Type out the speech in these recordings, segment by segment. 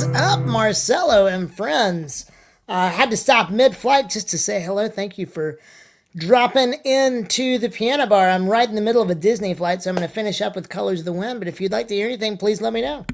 is up, Marcelo and friends? I had to stop mid-flight just to say hello. Thank you for dropping into the piano bar. I'm right in the middle of a Disney flight, so I'm going to finish up with Colors of the Wind. But if you'd like to hear anything, please let me know.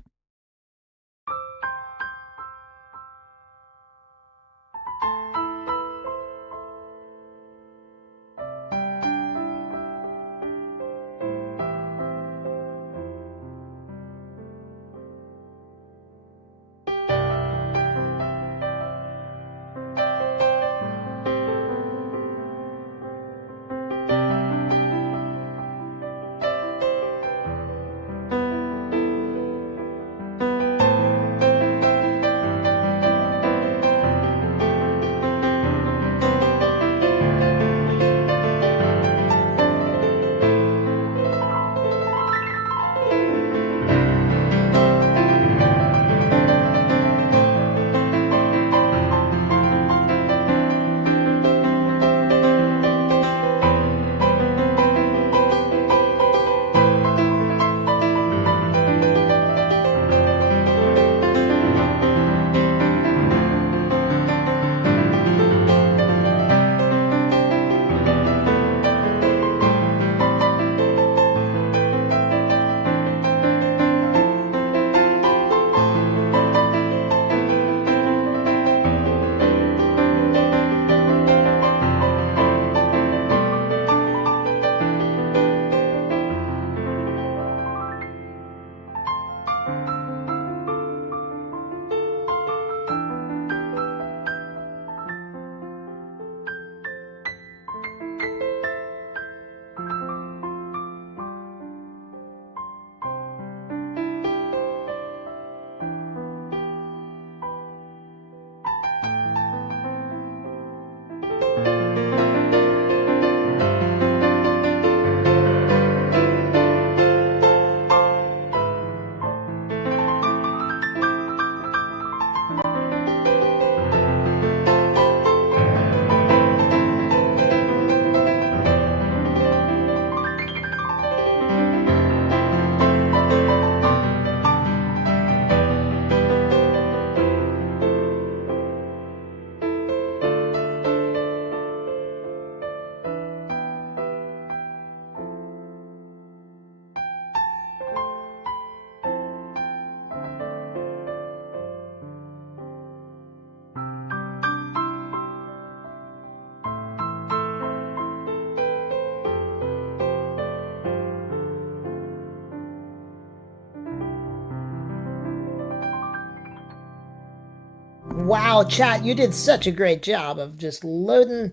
Wow, chat, you did such a great job of just loading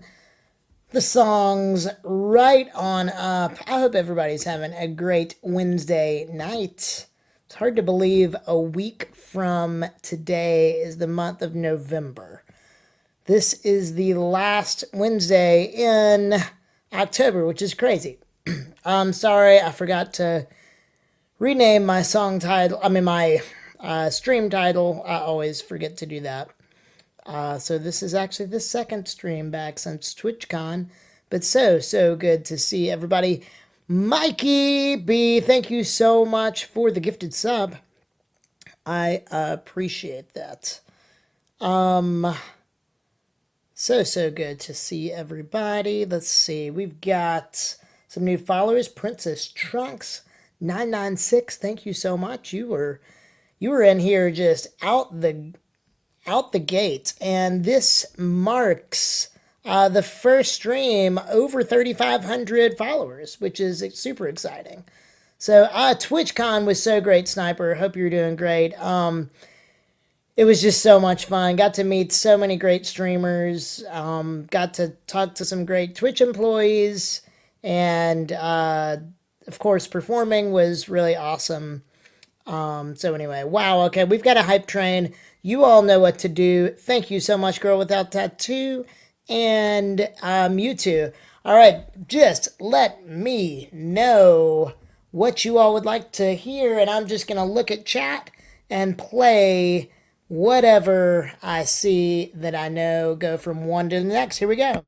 the songs right on up. I hope everybody's having a great Wednesday night. It's hard to believe a week from today is the month of November. This is the last Wednesday in October, which is crazy. I'm sorry, I forgot to rename my song title. My stream title. I always forget to do that. So this is actually the second stream back since TwitchCon, but so good to see everybody. Mikey B, thank you so much for the gifted sub. I appreciate that. So good to see everybody. Let's see, we've got some new followers. Princess Trunks 996, thank you so much. You were in here just out the gate, and this marks the first stream over 3,500 followers, which is super exciting. So TwitchCon was so great, Sniper. Hope you're doing great. It was just so much fun. Got to meet so many great streamers. Got to talk to some great Twitch employees, and of course, performing was really awesome. So anyway, wow, okay, we've got a hype train. You all know what to do. Thank you so much, Girl Without Tattoo, and you too. All right, just let me know what you all would like to hear, and I'm just going to look at chat and play whatever I see that I know. Go from one to the next. Here we go.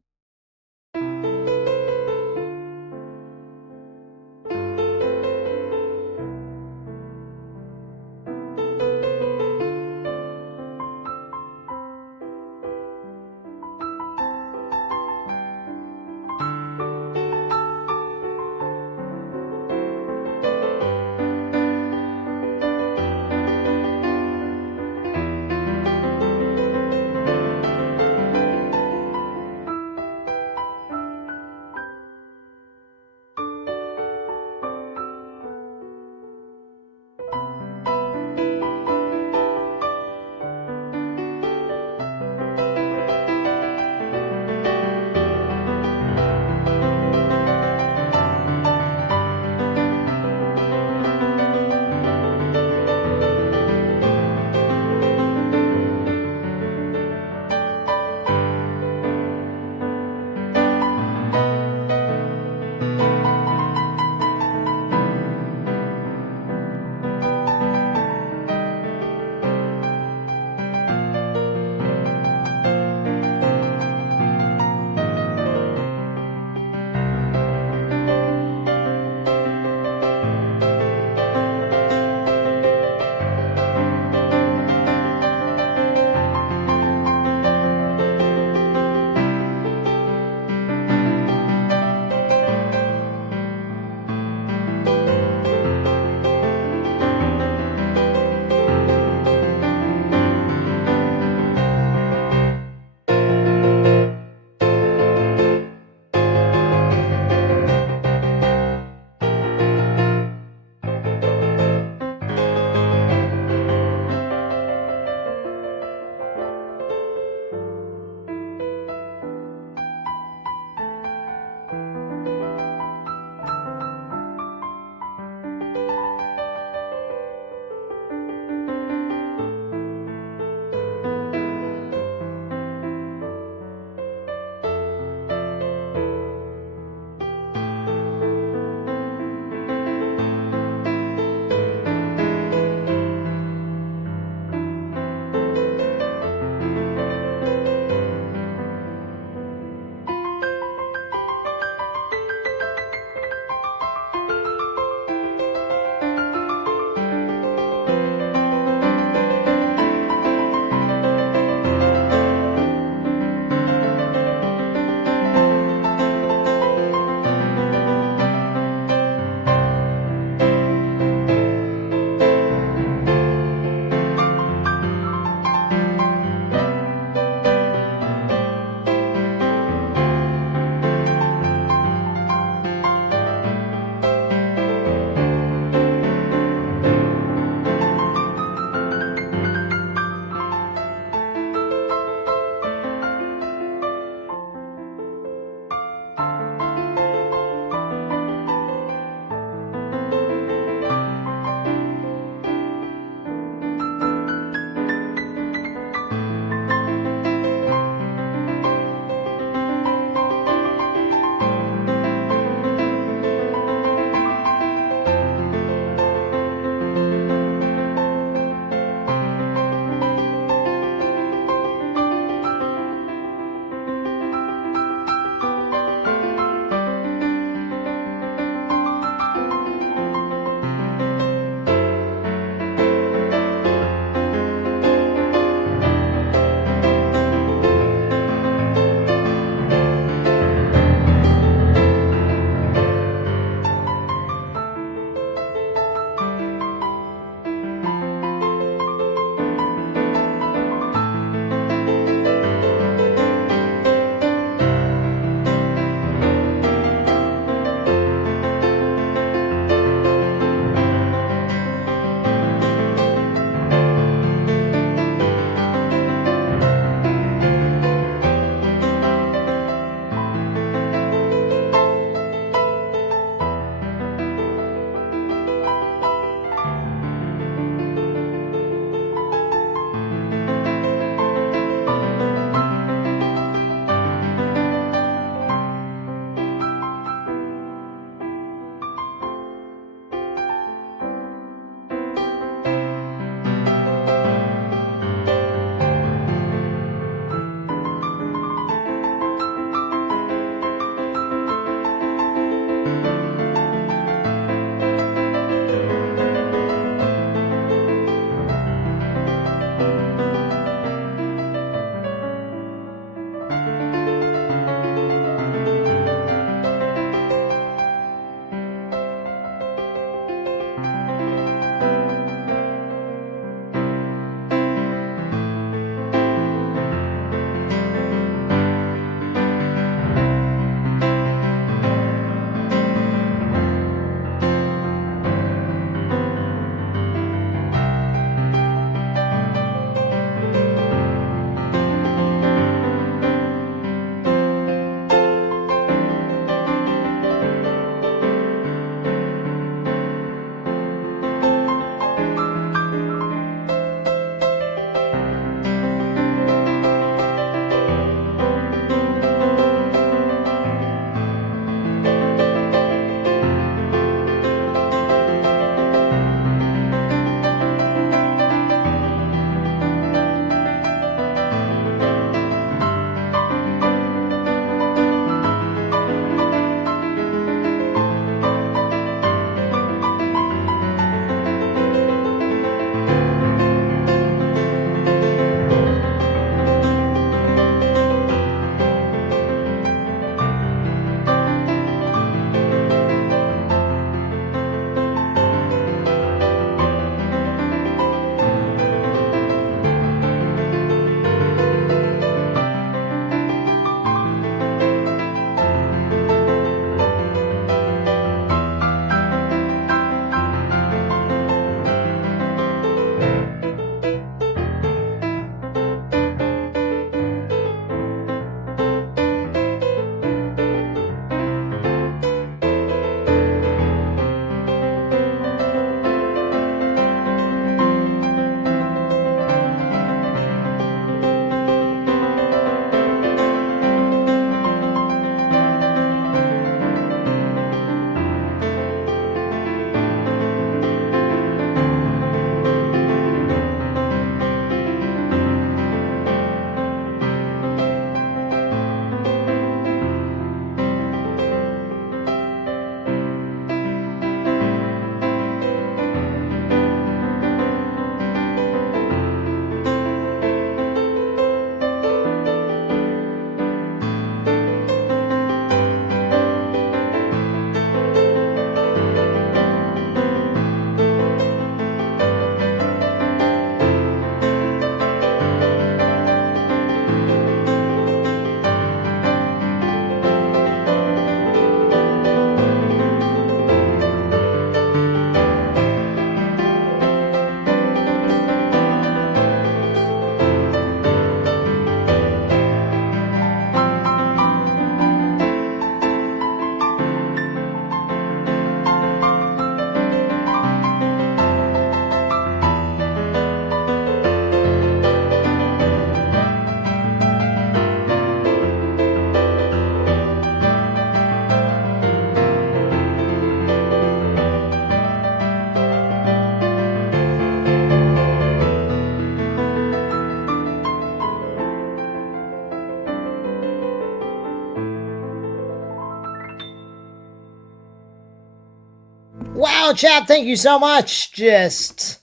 Wow, chat, thank you so much. Just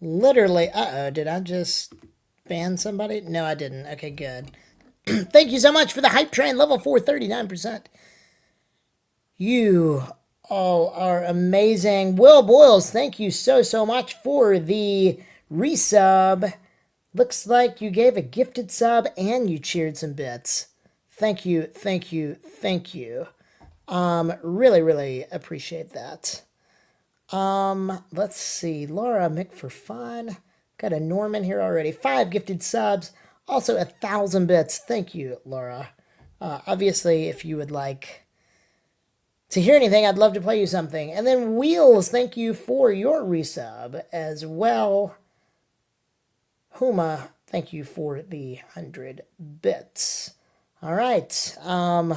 literally, did I just ban somebody? No, I didn't. Okay, good. Thank you so much for the hype train, level 4, 39%. You all are amazing. Will Boyles, thank you so much for the resub. Looks like you gave a gifted sub and you cheered some bits. Thank you, thank you, thank you. Really appreciate that. Let's see. Laura Mick for fun. Got a Norman here already. 5 gifted subs. Also 1,000 bits. Thank you, Laura. Obviously, if you would like to hear anything, I'd love to play you something. And then Wheels, thank you for your resub as well. Huma, thank you for the 100 bits. All right. And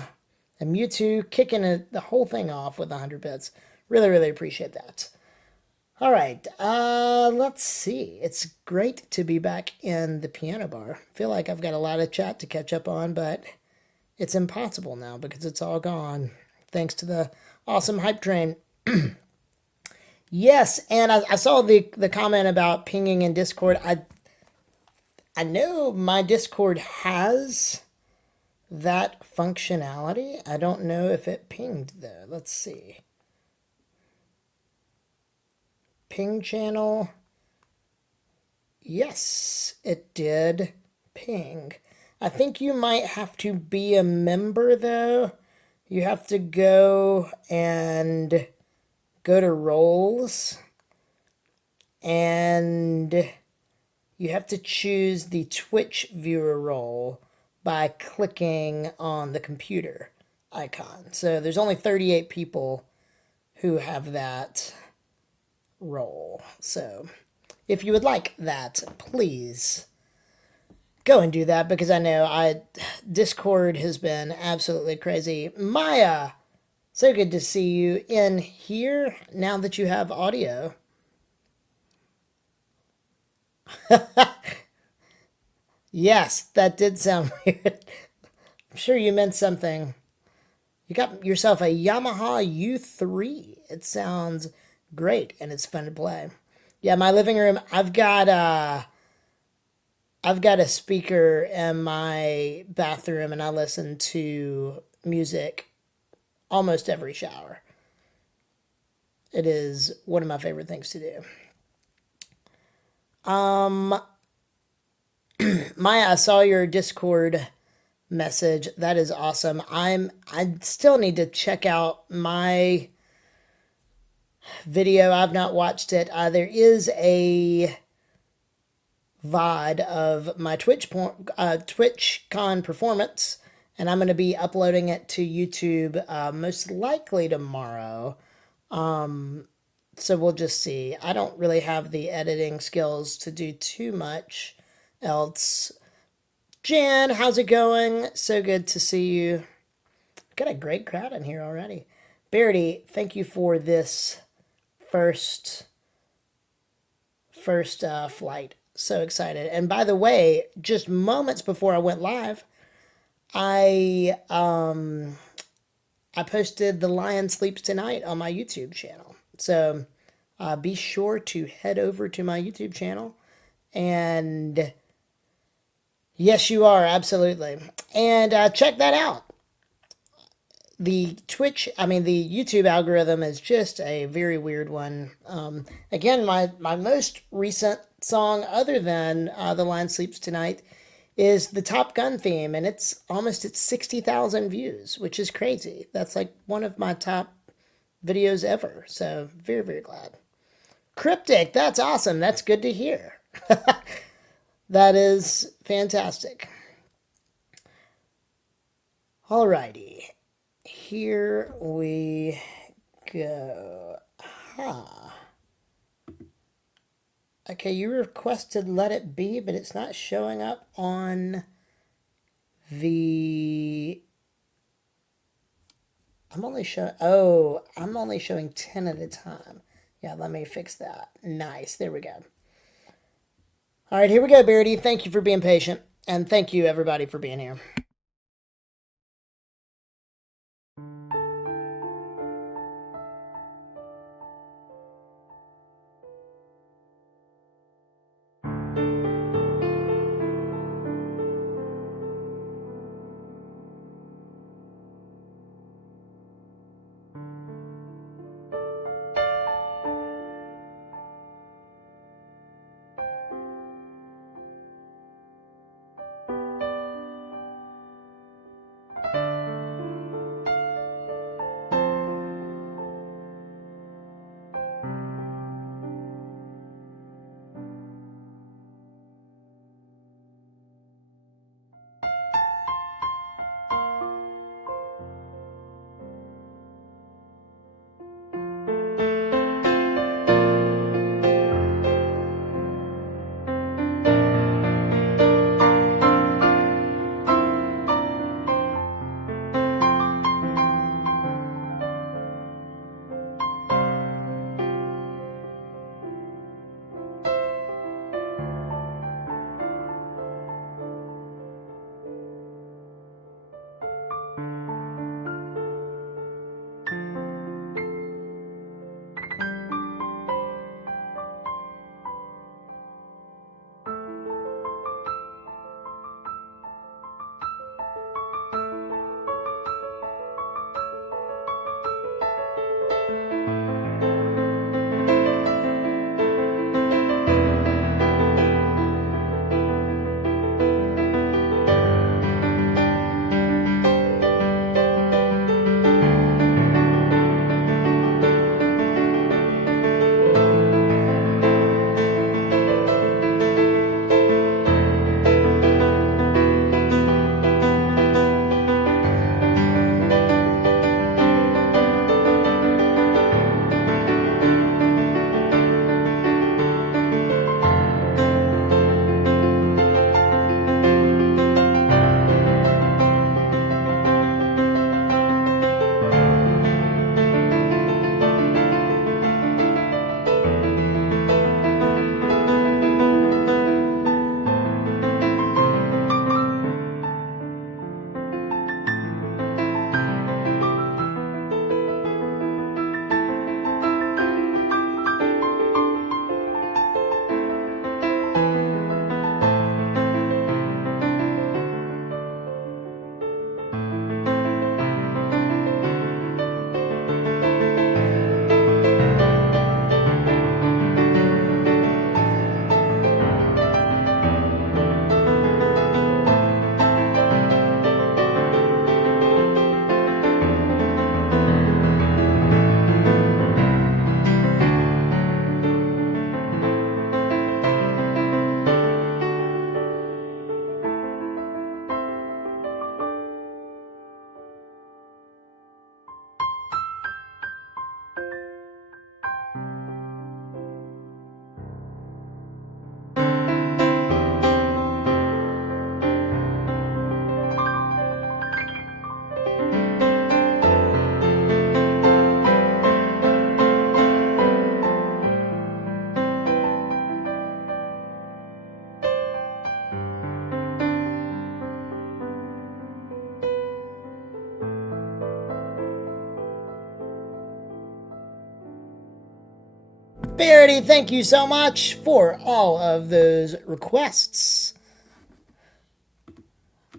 Mewtwo kicking the whole thing off with 100 bits. Really appreciate that. All right. Let's see. It's great to be back in the piano bar. I feel like I've got a lot of chat to catch up on, but it's impossible now because it's all gone. Thanks to the awesome hype train. Yes, and I saw the comment about pinging in Discord. I know my Discord has that functionality. I don't know if it pinged though. Let's see. Ping channel. Yes, it did ping. I think you might have to be a member though. You have to go to roles and you have to choose the Twitch viewer role by clicking on the computer icon. So there's only 38 people who have that role. So if you would like that, please go and do that because I know Discord has been absolutely crazy. Maya, so good to see you in here now that you have audio. Yes, that did sound weird. I'm sure you meant something. You got yourself a Yamaha U3. It sounds great and it's fun to play. Yeah, my living room, I've got a speaker in my bathroom and I listen to music almost every shower. It is one of my favorite things to do. Maya, I saw your Discord message. That is awesome. I still need to check out my video. I've not watched it. There is a VOD of my TwitchCon performance, and I'm going to be uploading it to YouTube most likely tomorrow. So we'll just see. I don't really have the editing skills to do too much else. Jan, how's it going? So good to see you. Got a great crowd in here already. Beardy, thank you for this first flight. So excited. And by the way, just moments before I went live, I posted The Lion Sleeps Tonight on my YouTube channel. So be sure to head over to my YouTube channel. And yes, you are, absolutely. And check that out. The YouTube algorithm is just a very weird one. Again, my most recent song, other than The Lion Sleeps Tonight, is the Top Gun theme, and it's almost at 60,000 views, which is crazy. That's like one of my top videos ever. So very glad. Cryptic, that's awesome. That's good to hear. That is fantastic. Alrighty. Here we go. Okay, you requested Let It Be, but it's not showing up on the... I'm only showing 10 at a time. Yeah, let me fix that. Nice, there we go. All right, here we go, Beardy. Thank you for being patient, and thank you, everybody, for being here. Verity, thank you so much for all of those requests.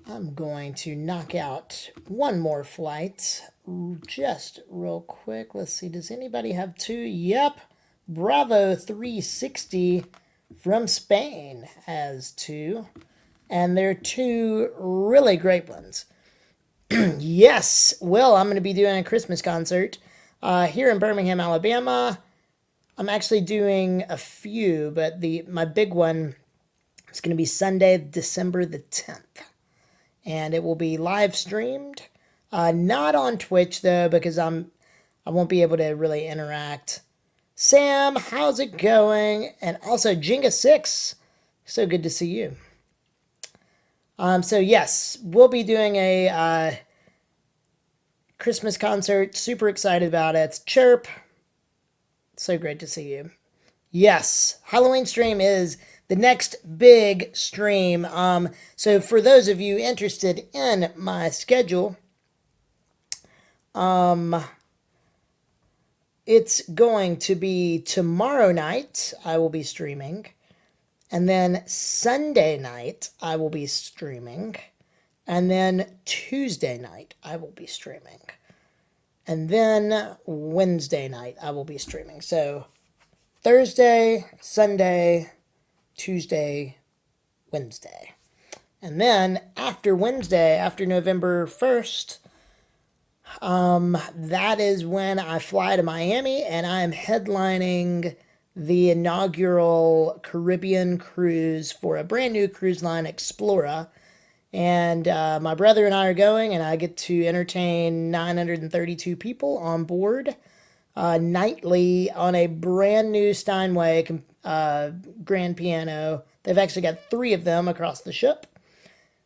I'm going to knock out one more flight just real quick. Let's see, does anybody have two? Yep, Bravo 360 from Spain has two. And they're two really great ones. Yes, well, I'm going to be doing a Christmas concert here in Birmingham, Alabama. I'm actually doing a few, but my big one is going to be Sunday, December the 10th. And it will be live streamed. Not on Twitch, though, because I won't be able to really interact. Sam, how's it going? And also, Jenga6, so good to see you. So yes, we'll be doing a Christmas concert. Super excited about it. Chirp. So great to see you. Yes, Halloween stream is the next big stream. So for those of you interested in my schedule, it's going to be tomorrow night. I will be streaming. And then Sunday night, I will be streaming. And then Tuesday night, I will be streaming. And then Wednesday night, I will be streaming. So Thursday, Sunday, Tuesday, Wednesday. And then after Wednesday, after November 1st, that is when I fly to Miami and I am headlining the inaugural Caribbean cruise for a brand new cruise line, Explora. And my brother and I are going, and I get to entertain 932 people on board nightly on a brand new Steinway grand piano. They've actually got 3 of them across the ship.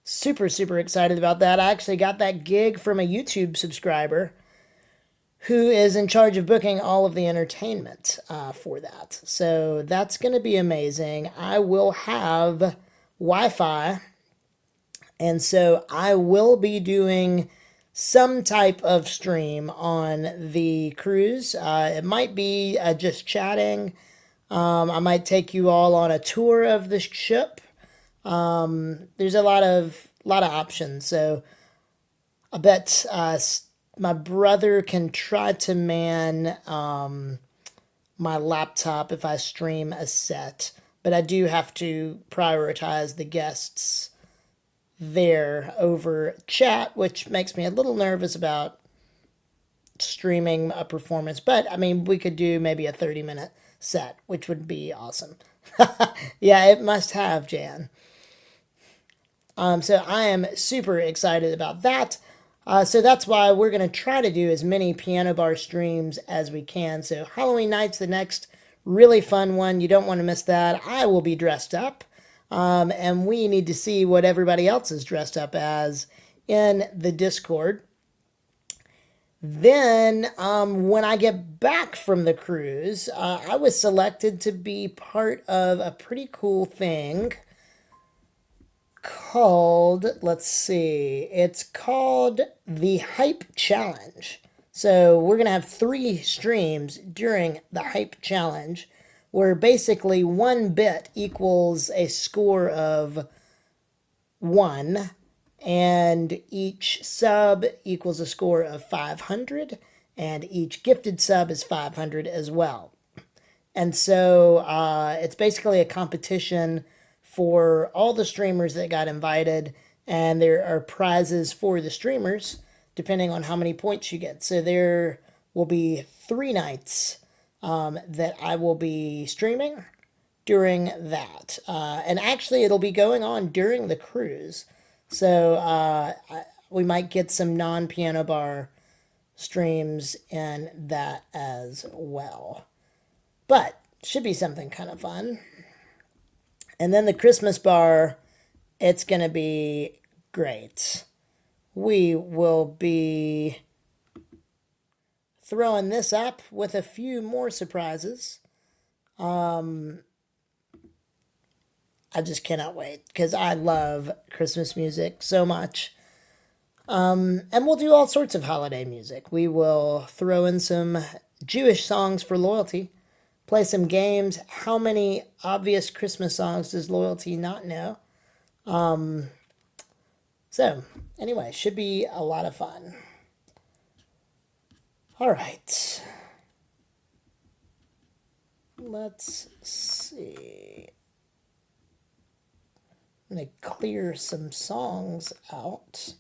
Super, super excited about that. I actually got that gig from a YouTube subscriber who is in charge of booking all of the entertainment for that. So that's going to be amazing. I will have Wi-Fi, and so I will be doing some type of stream on the cruise. It might be just chatting. I might take you all on a tour of the ship. There's a lot of options. So I bet my brother can try to man my laptop if I stream a set, but I do have to prioritize the guests there over chat, which makes me a little nervous about streaming a performance. But I mean, we could do maybe a 30-minute set, which would be awesome. Yeah, it must have, Jan. So I am super excited about that. So that's why we're going to try to do as many Pianobar streams as we can. So Halloween night's the next really fun one. You don't want to miss that. I will be dressed up. And we need to see what everybody else is dressed up as in the Discord. Then, when I get back from the cruise, I was selected to be part of a pretty cool thing called, let's see, it's called the Hype Challenge. So we're going to have 3 streams during the Hype Challenge, where basically 1 bit equals a score of 1, and each sub equals a score of 500, and each gifted sub is 500 as well. And so it's basically a competition for all the streamers that got invited, and there are prizes for the streamers depending on how many points you get. So there will be 3 nights that I will be streaming during that. And actually, it'll be going on during the cruise. So we might get some non-Pianobar streams in that as well. But should be something kind of fun. And then the Christmas bar, it's going to be great. We will be throwing this up with a few more surprises. I just cannot wait because I love Christmas music so much. And we'll do all sorts of holiday music. We will throw in some Jewish songs for loyalty, play some games. How many obvious Christmas songs does Loyalty not know? So, anyway, should be a lot of fun. All right. Let's see. I'm going to clear some songs out.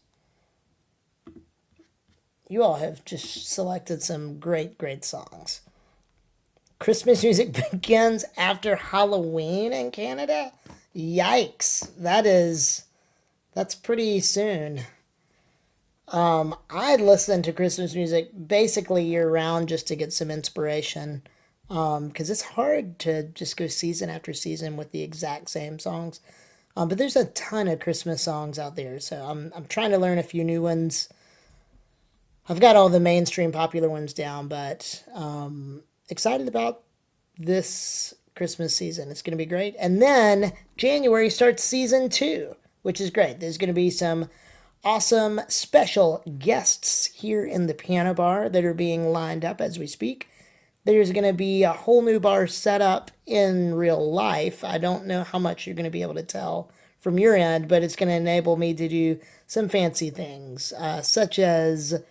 You all have just selected some great, great songs. Christmas music begins after Halloween in Canada? Yikes. That's pretty soon. I listen to Christmas music basically year round just to get some inspiration. Because it's hard to just go season after season with the exact same songs. But there's a ton of Christmas songs out there, so I'm trying to learn a few new ones. I've got all the mainstream popular ones down, but excited about this Christmas season. It's going to be great. And then January starts season 2, which is great. There's going to be some awesome special guests here in the piano bar that are being lined up as we speak. There's going to be a whole new bar set up in real life. I don't know how much you're going to be able to tell from your end, but it's going to enable me to do some fancy things, such as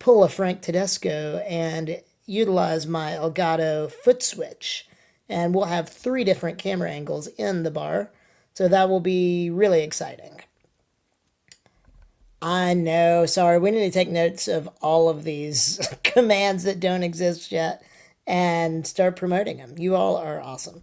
pull a Frank Tedesco and utilize my Elgato foot switch. And we'll have 3 different camera angles in the bar, so that will be really exciting. I know, sorry, we need to take notes of all of these commands that don't exist yet and start promoting them. You all are awesome.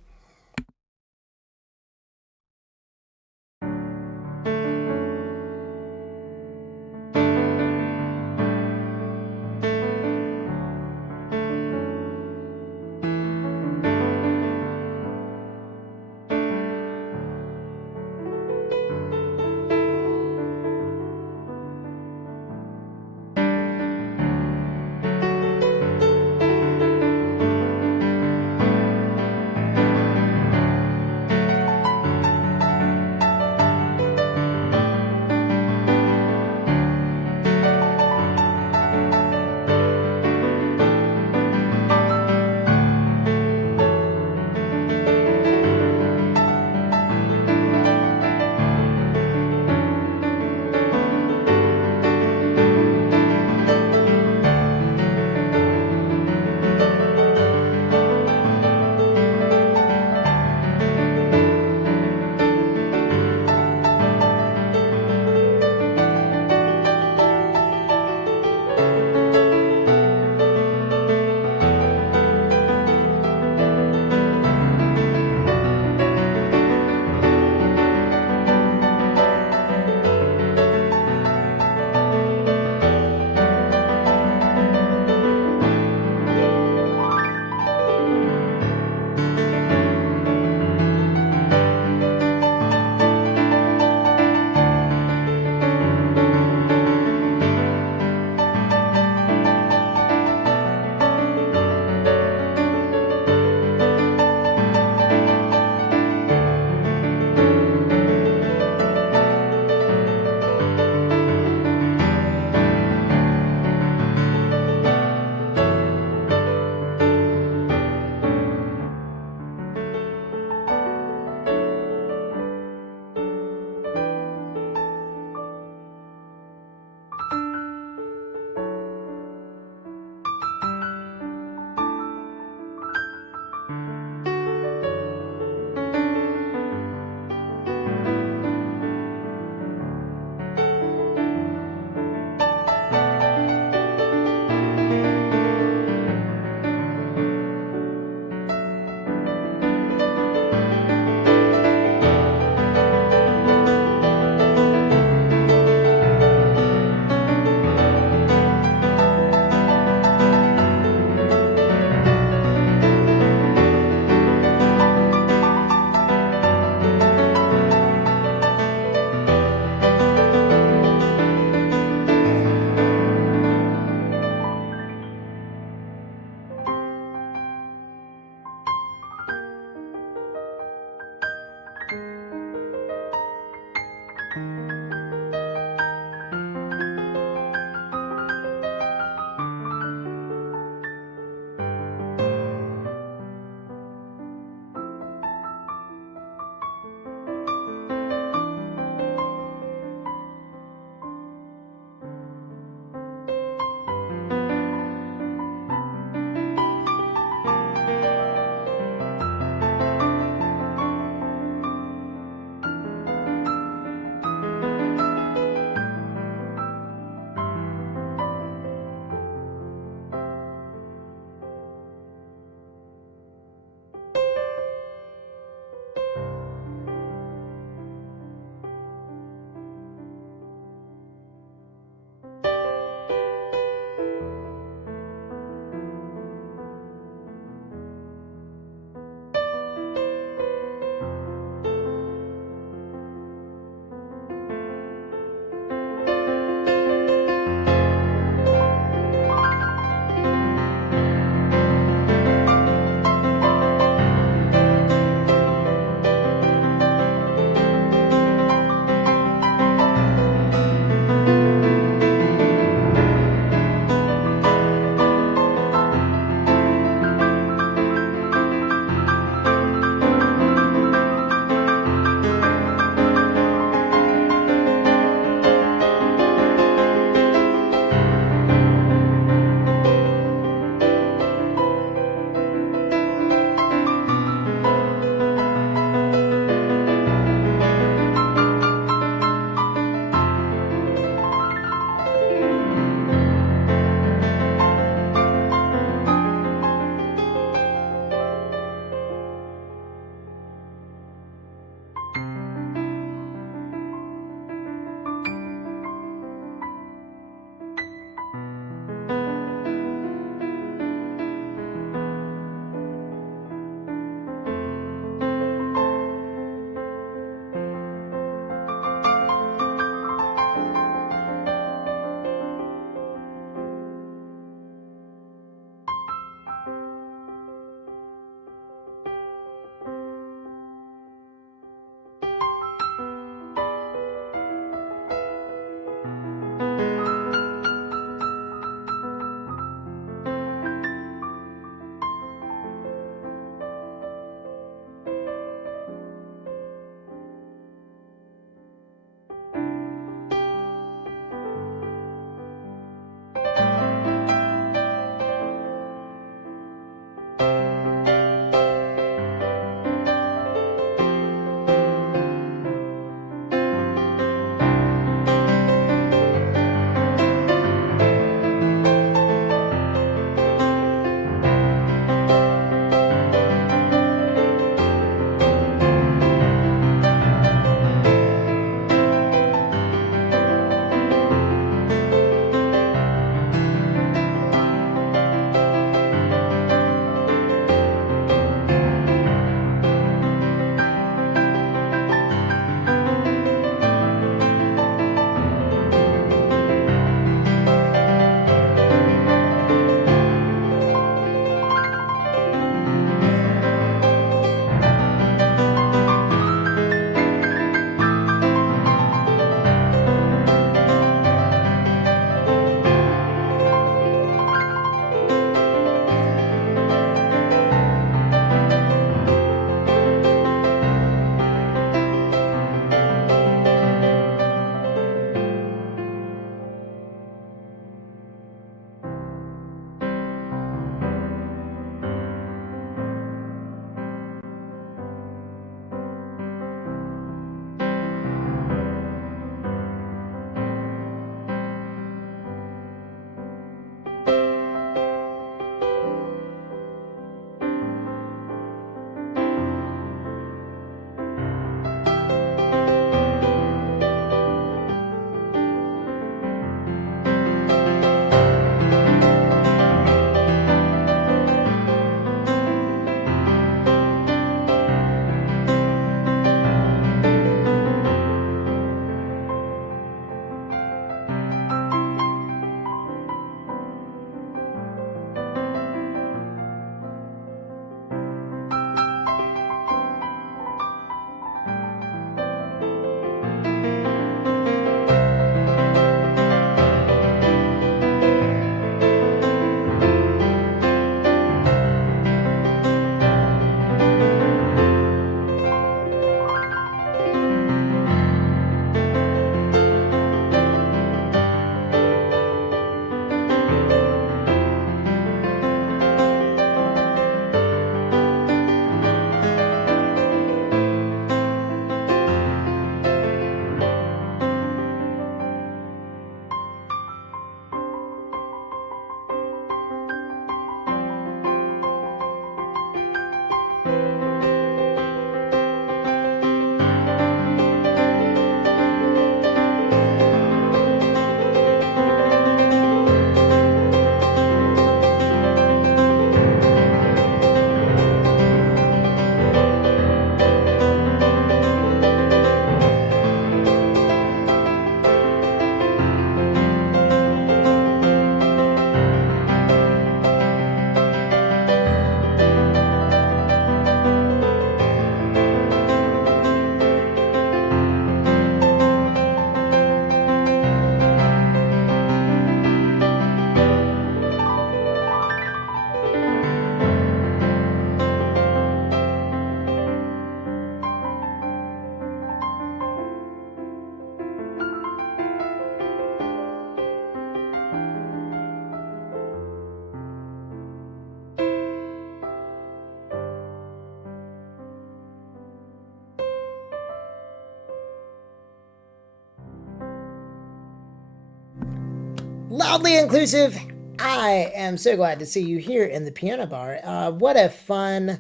Loudly inclusive. I am so glad to see you here in the piano bar. What a fun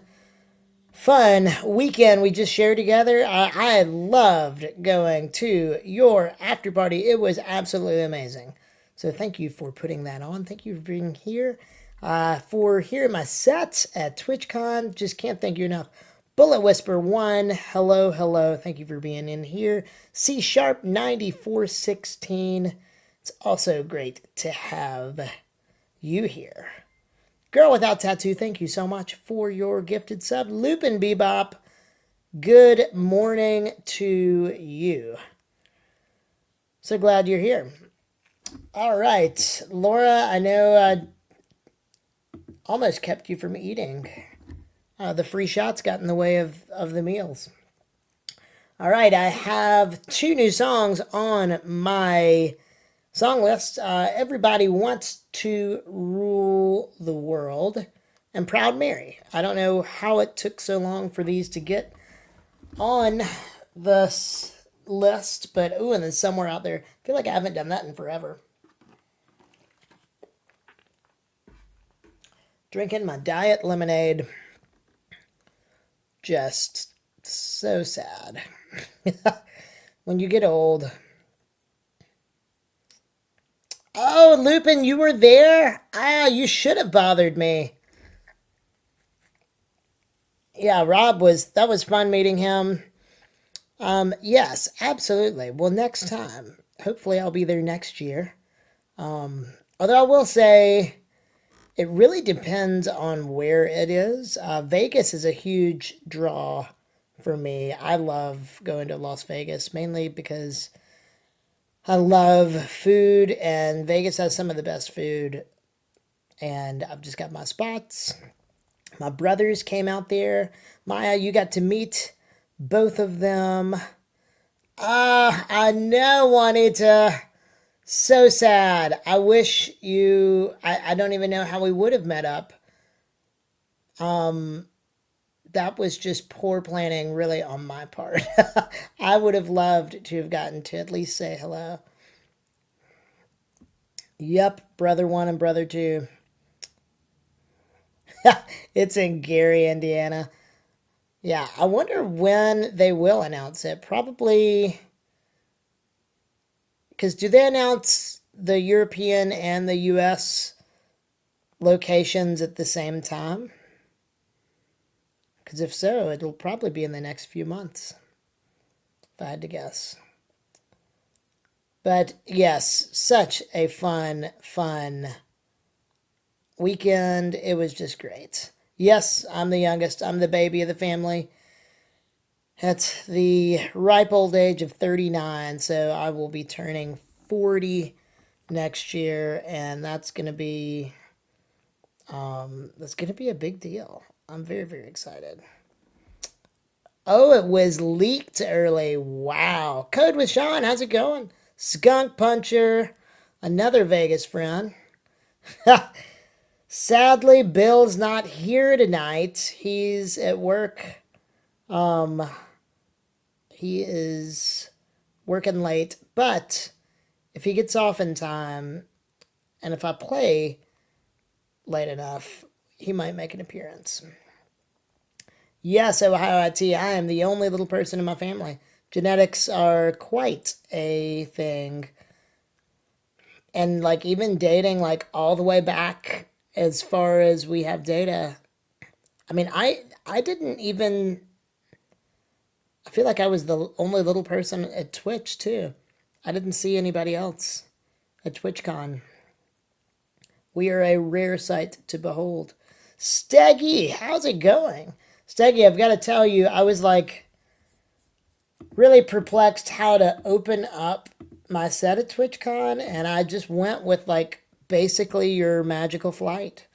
weekend we just shared together. I loved going to your after party. It was absolutely amazing. So thank you for putting that on. Thank you for being here. For hearing my sets at TwitchCon. Just can't thank you enough. Bullet Whisper 1, hello, hello. Thank you for being in here. C Sharp 9416. It's also great to have you here. Girl Without Tattoo, thank you so much for your gifted sub. Lupin Bebop, good morning to you. So glad you're here. All right, Laura, I know I almost kept you from eating. The free shots got in the way of the meals. All right, I have 2 new songs on my song list. Everybody Wants to Rule the World and Proud Mary. I don't know how it took so long for these to get on this list, but and then Somewhere Out There. I feel like I haven't done that in forever. Drinking my diet lemonade. Just so sad. When you get old. Oh, Lupin, you were there? You should have bothered me. Yeah, that was fun meeting him. Yes, absolutely. Well, next time. Hopefully I'll be there next year. Although I will say, it really depends on where it is. Vegas is a huge draw for me. I love going to Las Vegas, mainly because I love food, and Vegas has some of the best food. And I've just got my spots. My brothers came out there. Maya, you got to meet both of them. I know, Juanita. So sad. I wish you... I don't even know how we would have met up. That was just poor planning, really, on my part. I would have loved to have gotten to at least say hello. Yep, brother 1 and brother 2. It's in Gary, Indiana. Yeah, I wonder when they will announce it. Probably... Because do they announce the European and the U.S. locations at the same time? Because if so, it'll probably be in the next few months, if I had to guess. But yes, such a fun weekend. It was just great. Yes, I'm the youngest. I'm the baby of the family. At the ripe old age of 39, so I will be turning 40 next year, and that's going to be a big deal. I'm very, very excited. Oh, it was leaked early. Wow. Code with Sean, how's it going? Skunk Puncher, another Vegas friend. Sadly, Bill's not here tonight. He's at work. He is working late, but if he gets off in time, and if I play late enough, he might make an appearance. Yes, Ohio IT, I am the only little person in my family. Genetics are quite a thing. And like even dating like all the way back as far as we have data. I mean, I didn't even... I feel like I was the only little person at Twitch, too. I didn't see anybody else at TwitchCon. We are a rare sight to behold. Steggy, how's it going? Steggy, I've got to tell you, I was like really perplexed how to open up my set at TwitchCon, and I just went with like basically your Magical Flight.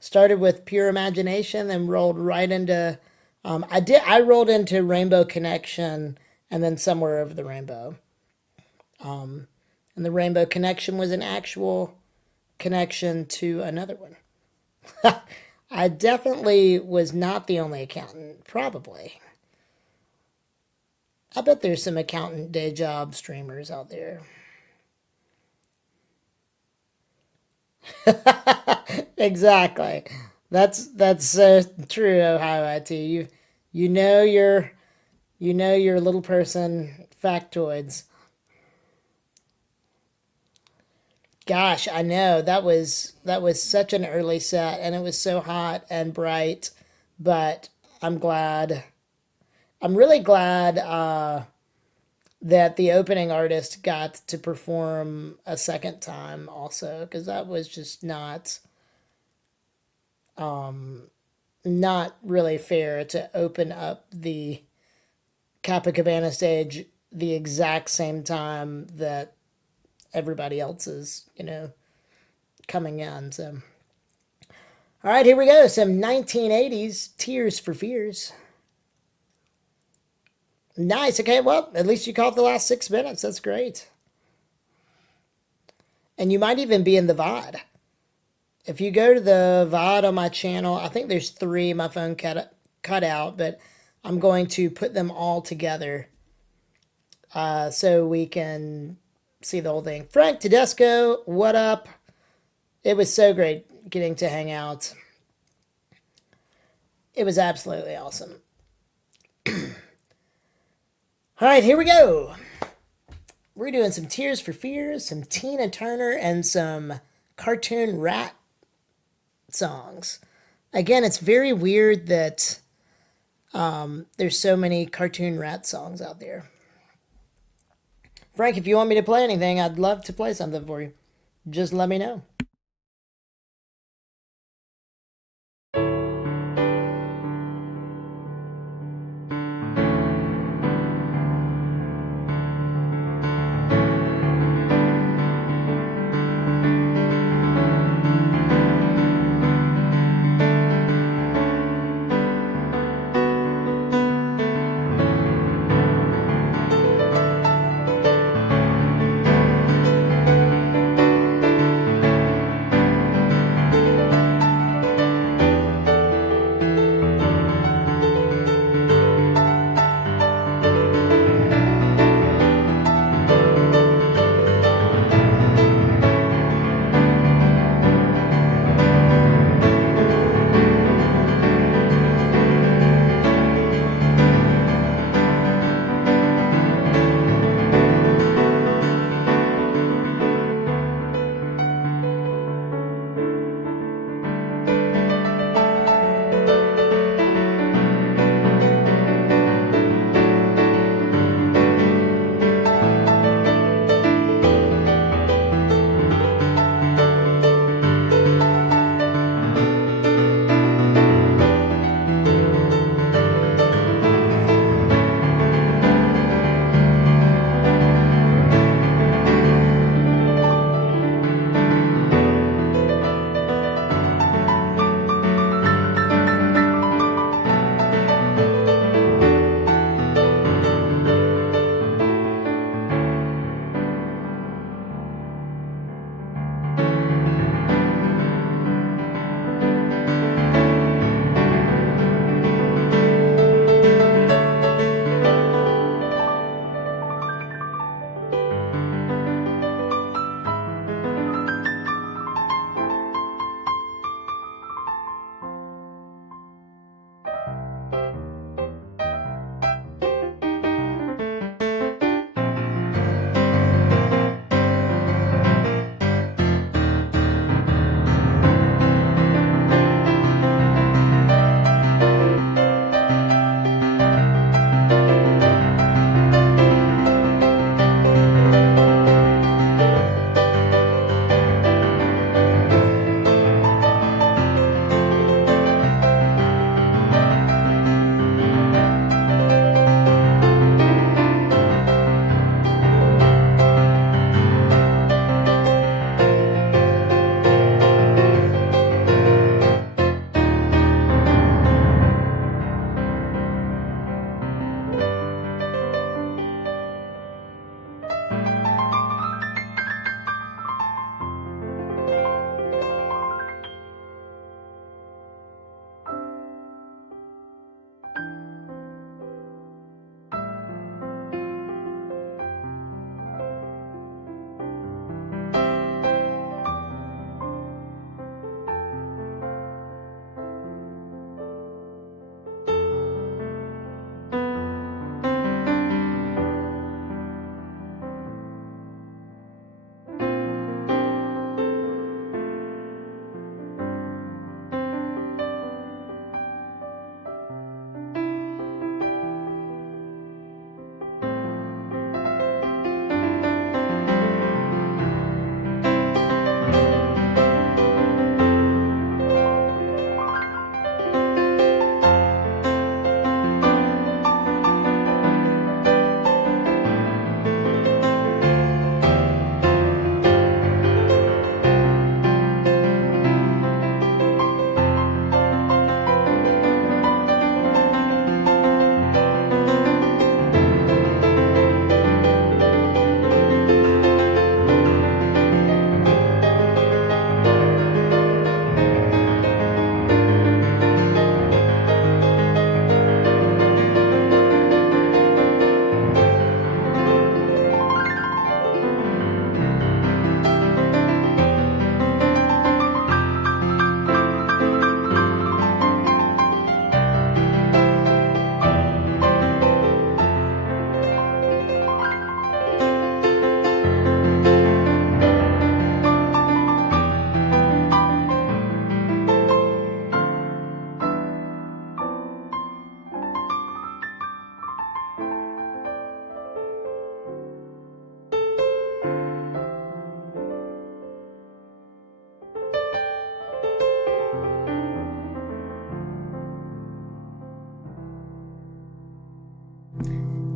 Started with Pure Imagination, then rolled right into... I rolled into Rainbow Connection and then Somewhere Over the Rainbow. And the Rainbow Connection was an actual connection to another one. I definitely was not the only accountant, probably. I bet there's some accountant day job streamers out there. Exactly. That's so true, Ohio IT. You know your little person factoids. Gosh, I know that was such an early set, and it was so hot and bright, but I'm glad. I'm really glad that the opening artist got to perform a second time also, because that was just not really fair to open up the Copacabana stage the exact same time that everybody else is, coming in. So, all right, here we go. Some 1980s Tears for Fears. Nice. Okay, well, at least you caught the last 6 minutes. That's great. And you might even be in the VOD. If you go to the VOD on my channel, I think there's three my phone cut out, but I'm going to put them all together so we can see the whole thing. Frank Tedesco, what up? It was so great getting to hang out. It was absolutely awesome. All right, here we go. We're doing some Tears for Fears, some Tina Turner, and some cartoon rat songs. Again, it's very weird that there's so many cartoon rat songs out there. Frank, if you want me to play anything, I'd love to play something for you. Just let me know.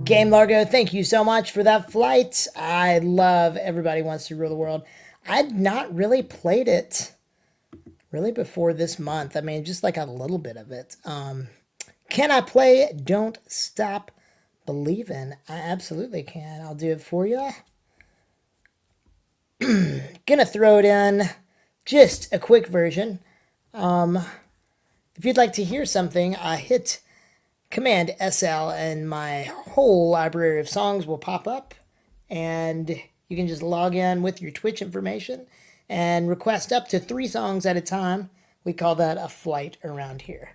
Game Largo, thank you so much for that flight. I love Everybody Wants to Rule the World. I'd not really played it really before this month. I mean, just like a little bit of it. Can I play Don't Stop Believin'? I absolutely can. I'll do it for you. Gonna throw it in just a quick version. If you'd like to hear something, hit Command SL and my whole library of songs will pop up, and you can just log in with your Twitch information and request up to 3 songs at a time. We call that a flight around here.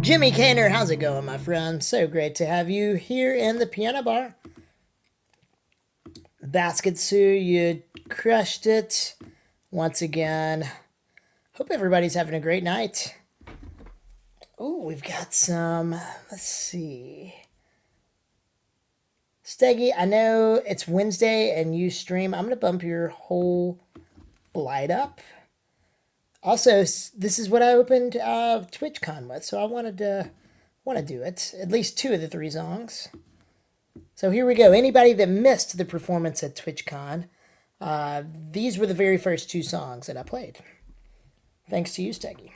Jimmy Kaner, how's it going, my friend? So great to have you here in the piano bar. Basket Sue, you crushed it once again. Hope everybody's having a great night. Oh, we've got some, let's see. Steggy, I know it's Wednesday and you stream. I'm going to bump your whole blight up. Also, this is what I opened TwitchCon with, so I wanted to do it. At least 2 of the 3 songs. So here we go. Anybody that missed the performance at TwitchCon, these were the very first 2 songs that I played. Thanks to you, Steggy.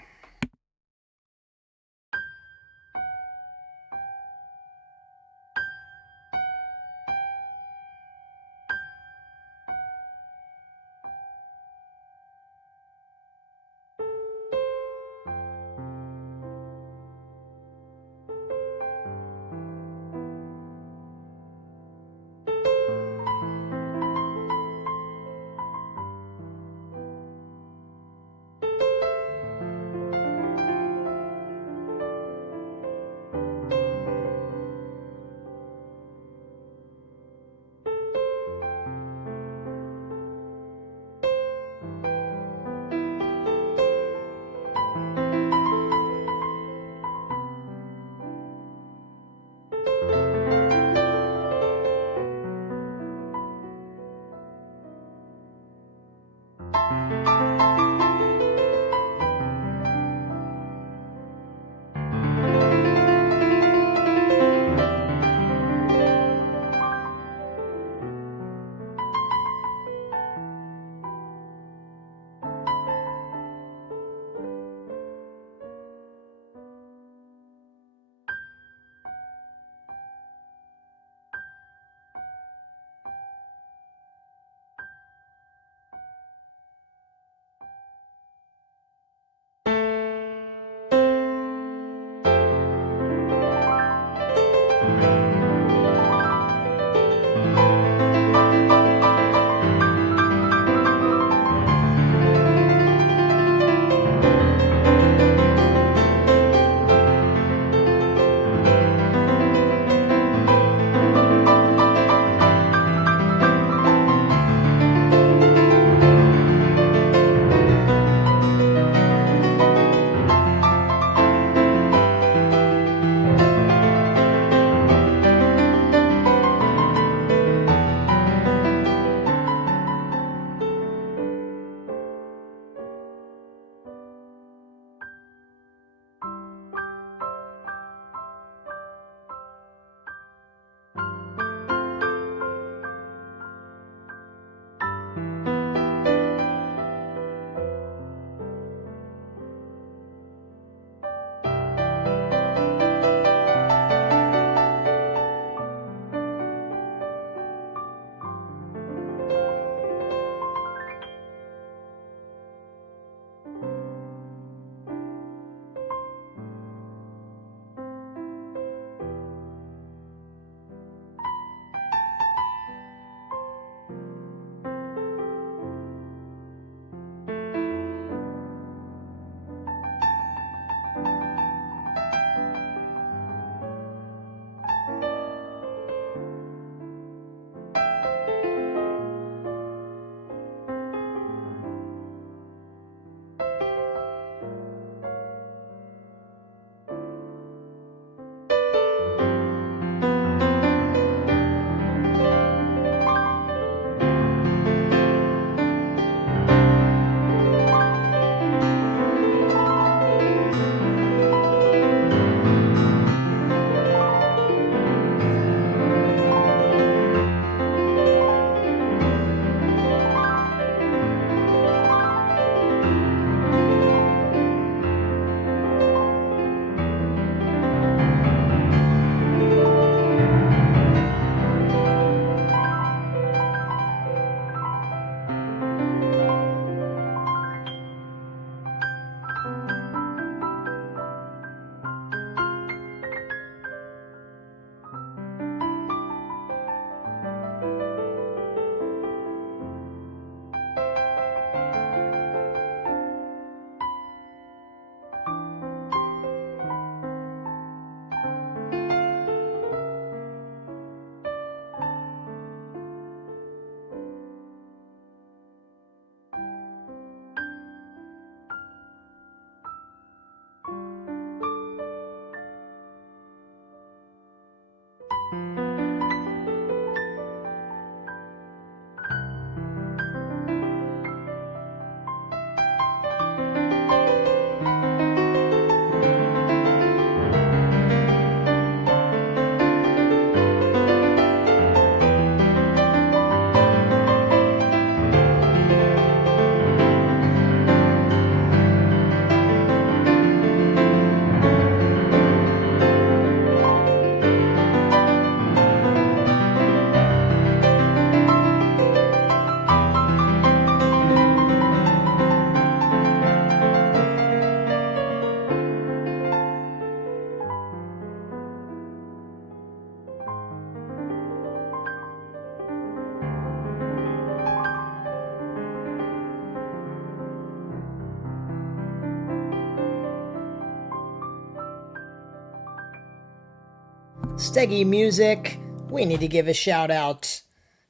Steggy Music. We need to give a shout out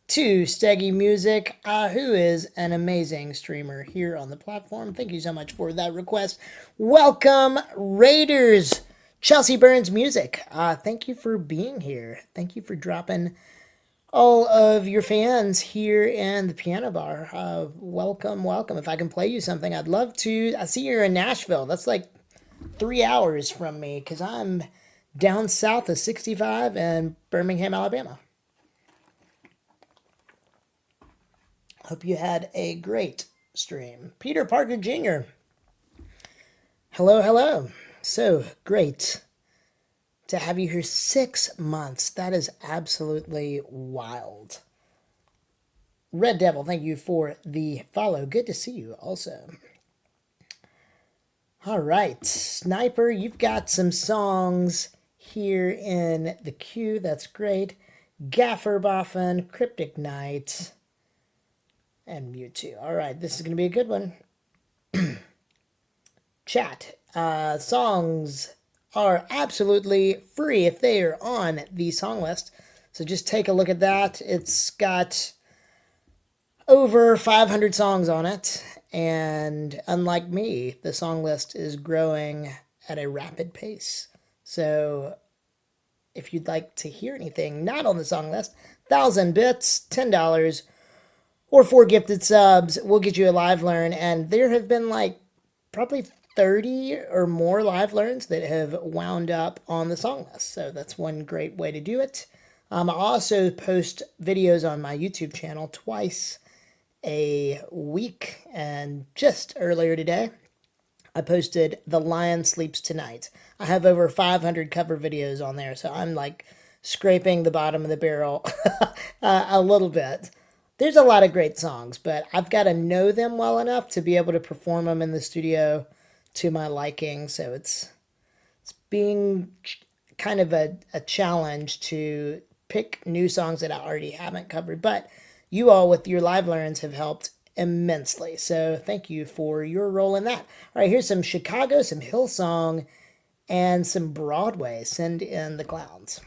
to Steggy Music, who is an amazing streamer here on the platform. Thank you so much for that request. Welcome, Raiders. Chelsea Burns Music. Thank you for being here. Thank you for dropping all of your fans here in the piano bar. Welcome, welcome. If I can play you something, I'd love to. I see you're in Nashville. That's like 3 hours from me because I'm down south of 65 in Birmingham, Alabama. Hope you had a great stream. Peter Parker Jr. Hello, hello. So great to have you here. 6 months. That is absolutely wild. Red Devil, thank you for the follow. Good to see you also. All right. Sniper, you've got some songs here in the queue. That's great. Gaffer Boffin, Cryptic Knight, and Mewtwo. All right. This is going to be a good one. Chat. Songs are absolutely free if they are on the song list. So just take a look at that. It's got over 500 songs on it. And unlike me, the song list is growing at a rapid pace. So if you'd like to hear anything not on the song list, 1,000 bits, $10, or 4 gifted subs, we'll get you a live learn. And there have been like probably 30 or more live learns that have wound up on the song list. So that's one great way to do it. I also post videos on my YouTube channel twice a week, and just earlier today I posted The Lion Sleeps Tonight. I have over 500 cover videos on there, so I'm like scraping the bottom of the barrel a little bit. There's a lot of great songs, but I've got to know them well enough to be able to perform them in the studio to my liking. So it's being kind of a challenge to pick new songs that I already haven't covered. But you all with your live learns have helped immensely. So thank you for your role in that. All right, here's some Chicago, some Hillsong, and some Broadway. Send in the clowns.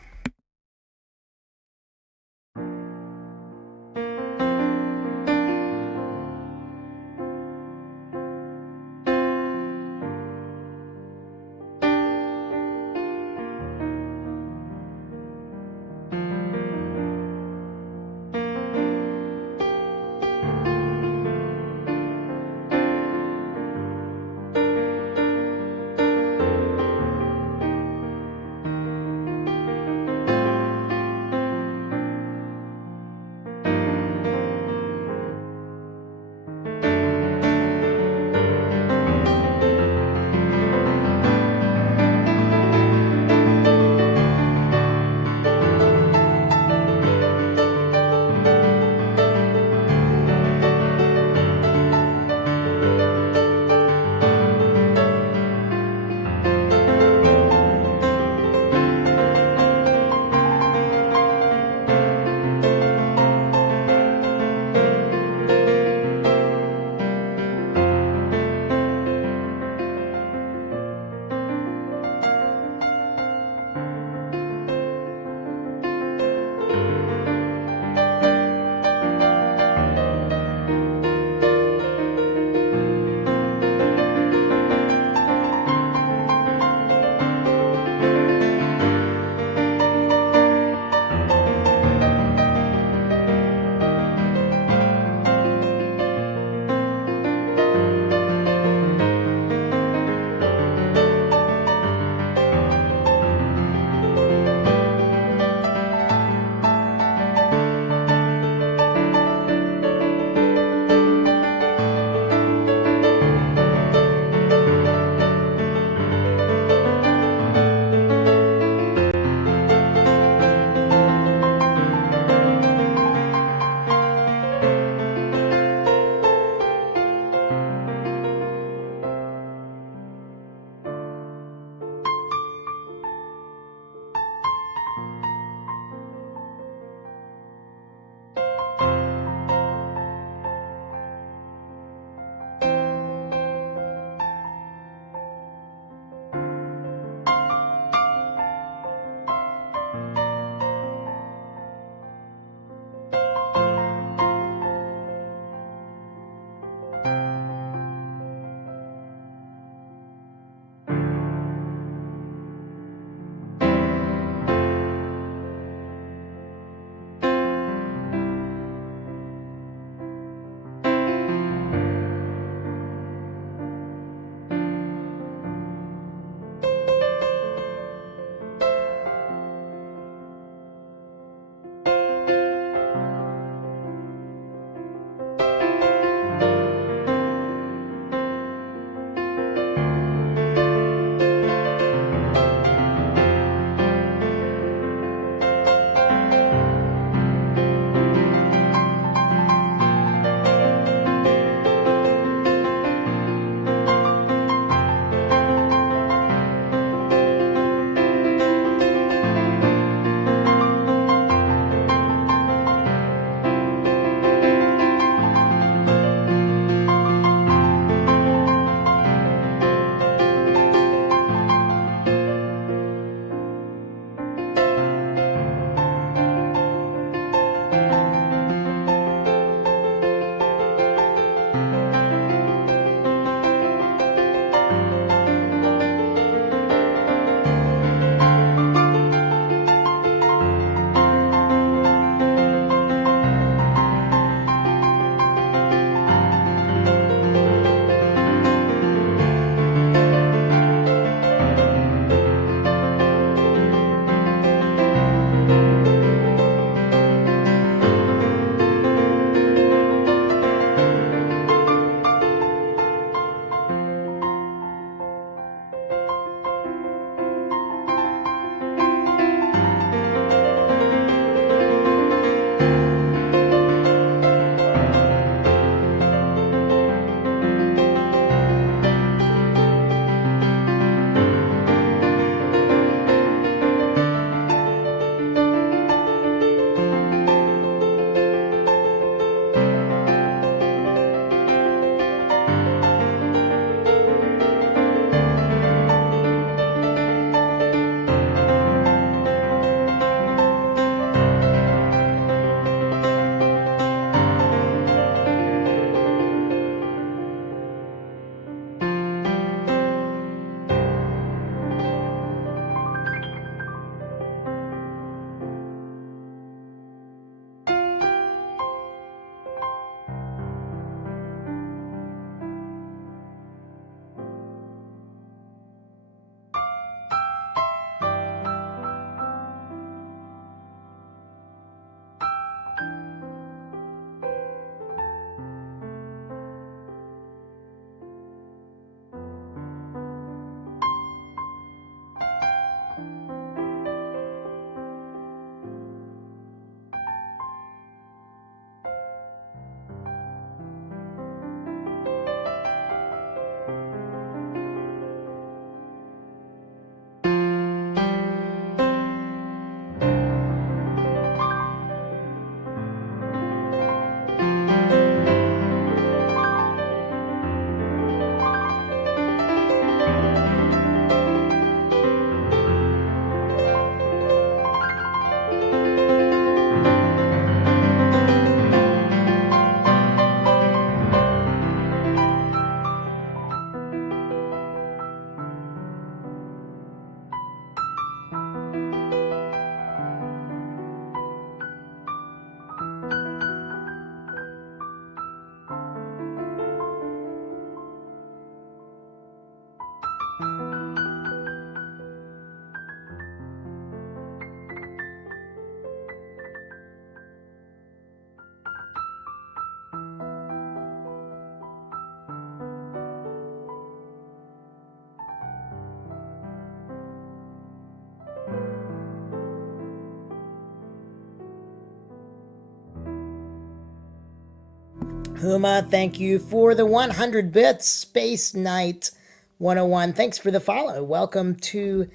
Huma, thank you for the 100 bits. Space Knight 101, thanks for the follow. Welcome to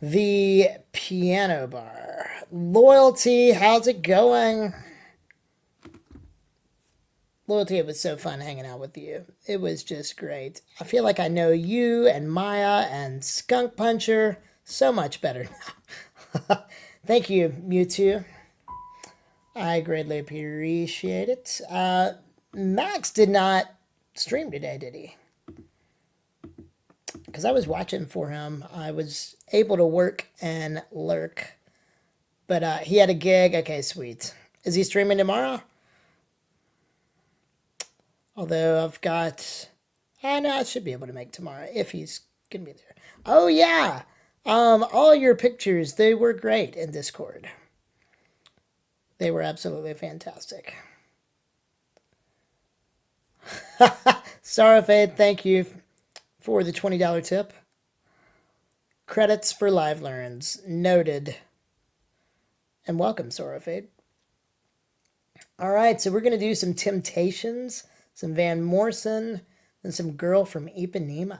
the Piano Bar. Loyalty, how's it going? Loyalty, it was so fun hanging out with you. It was just great. I feel like I know you and Maya and Skunk Puncher so much better now. Thank you, Mewtwo. I greatly appreciate it. Max did not stream today, did he? Because I was watching for him. I was able to work and lurk. But he had a gig. Okay, sweet. Is he streaming tomorrow? Although I've got... I know I should be able to make tomorrow if he's going to be there. Oh, yeah. All your pictures, they were great in Discord. They were absolutely fantastic. Sarafade, thank you for the $20 tip. Credits for live learns. Noted. And welcome, Sarafade. All right, so we're going to do some Temptations, some Van Morrison, and some Girl from Ipanema.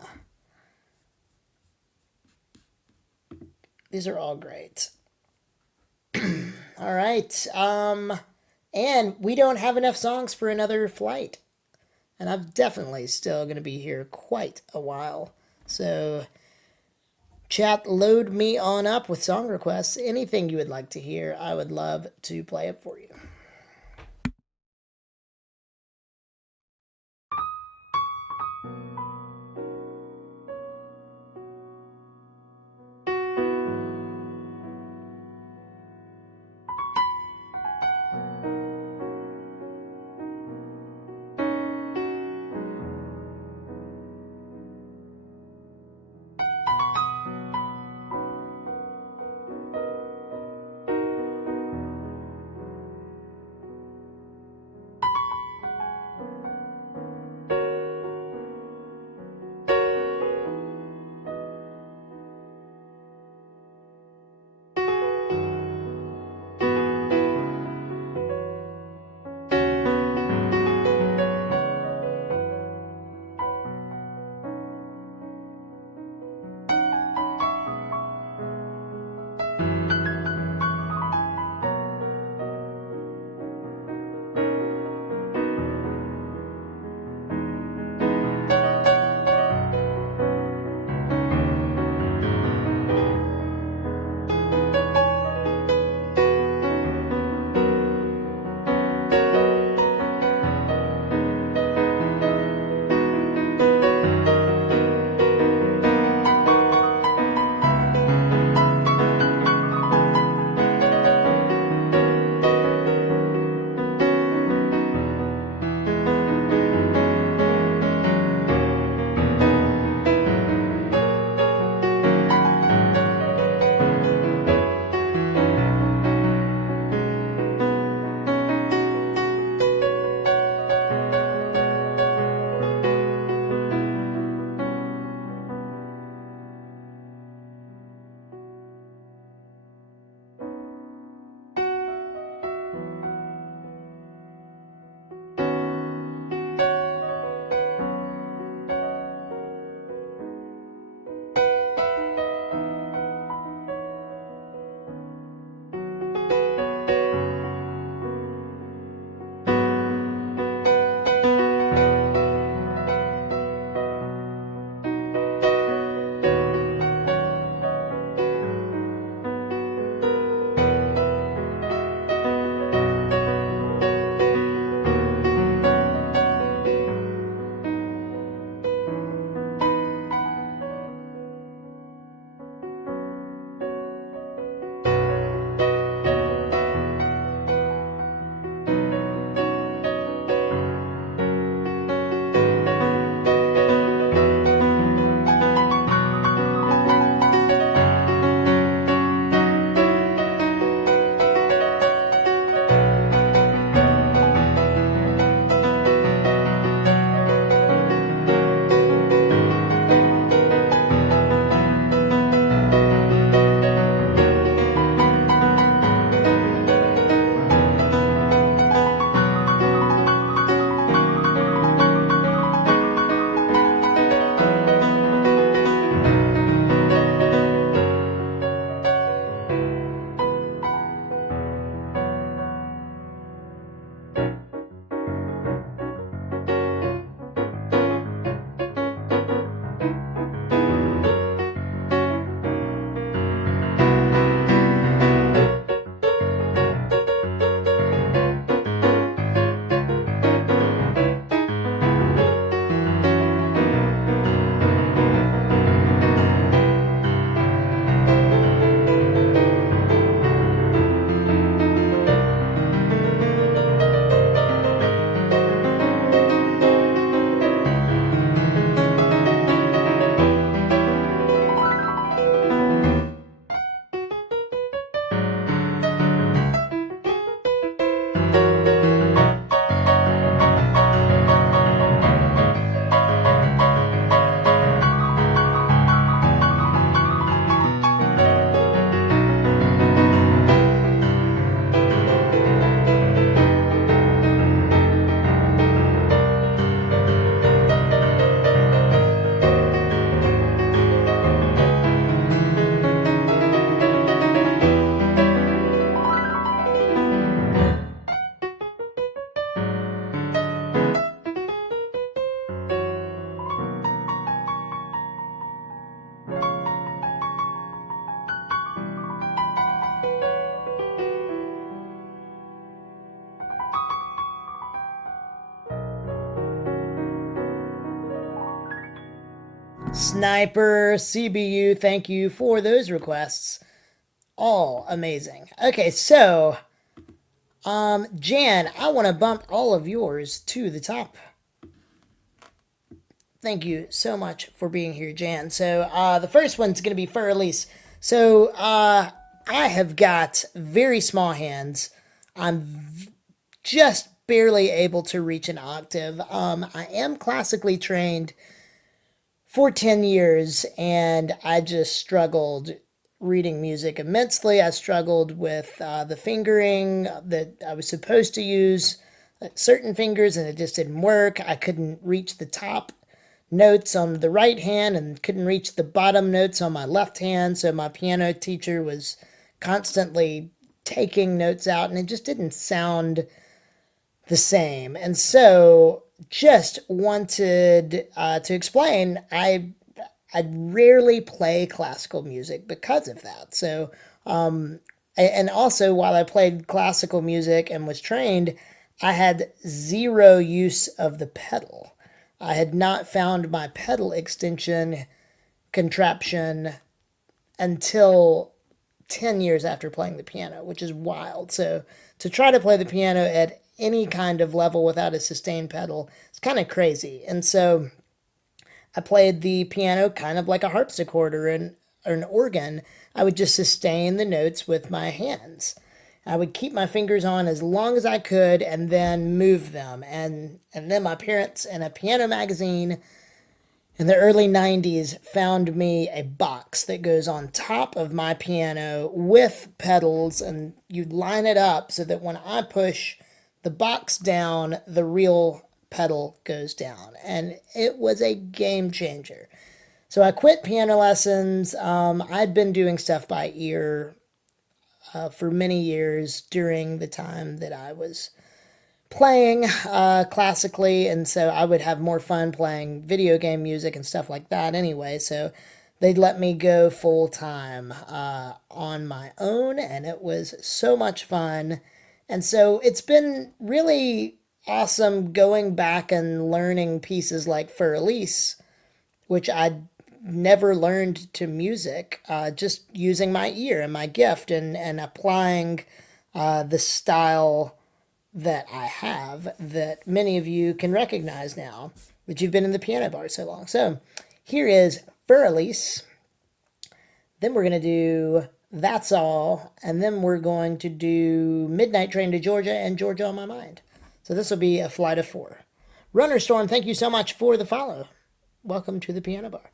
These are all great. All right. And we don't have enough songs for another flight. And I'm definitely still going to be here quite a while. So, chat, load me on up with song requests. Anything you would like to hear, I would love to play it for you. Sniper, CBU, thank you for those requests. All amazing. Okay, so, Jan, I want to bump all of yours to the top. Thank you so much for being here, Jan. So, the first one's going to be for release. So, I have got very small hands. I'm just barely able to reach an octave. I am classically trained for 10 years, and I just struggled reading music immensely. I struggled with the fingering that I was supposed to use certain fingers, and it just didn't work. I couldn't reach the top notes on the right hand and couldn't reach the bottom notes on my left hand, so my piano teacher was constantly taking notes out, and it just didn't sound the same. And so, just wanted to explain, I rarely play classical music because of that. So, and also while I played classical music and was trained, I had zero use of the pedal. I had not found my pedal extension contraption until 10 years after playing the piano, which is wild. So to try to play the piano at any kind of level without a sustained pedal is kind of crazy. And so I played the piano kind of like a harpsichord or an organ. I would just sustain the notes with my hands. I would keep my fingers on as long as I could and then move them. And then my parents in a piano magazine in the early 90s found me a box that goes on top of my piano with pedals, and you line it up so that when I push the box down, the real pedal goes down. And it was a game changer. So I quit piano lessons. I'd been doing stuff by ear for many years during the time that I was playing classically, and so I would have more fun playing video game music and stuff like that anyway. So they'd let me go full time on my own, and it was so much fun. And so it's been really awesome going back and learning pieces like For Elise, which I'd never learned to music, just using my ear and my gift and applying the style that I have that many of you can recognize now that you've been in the piano bar so long. So here is For Elise. Then we're going to do That's All. And then we're going to do Midnight Train to Georgia and Georgia on My Mind. So this will be a flight of 4. Runner Storm, thank you so much for the follow. Welcome to the piano bar.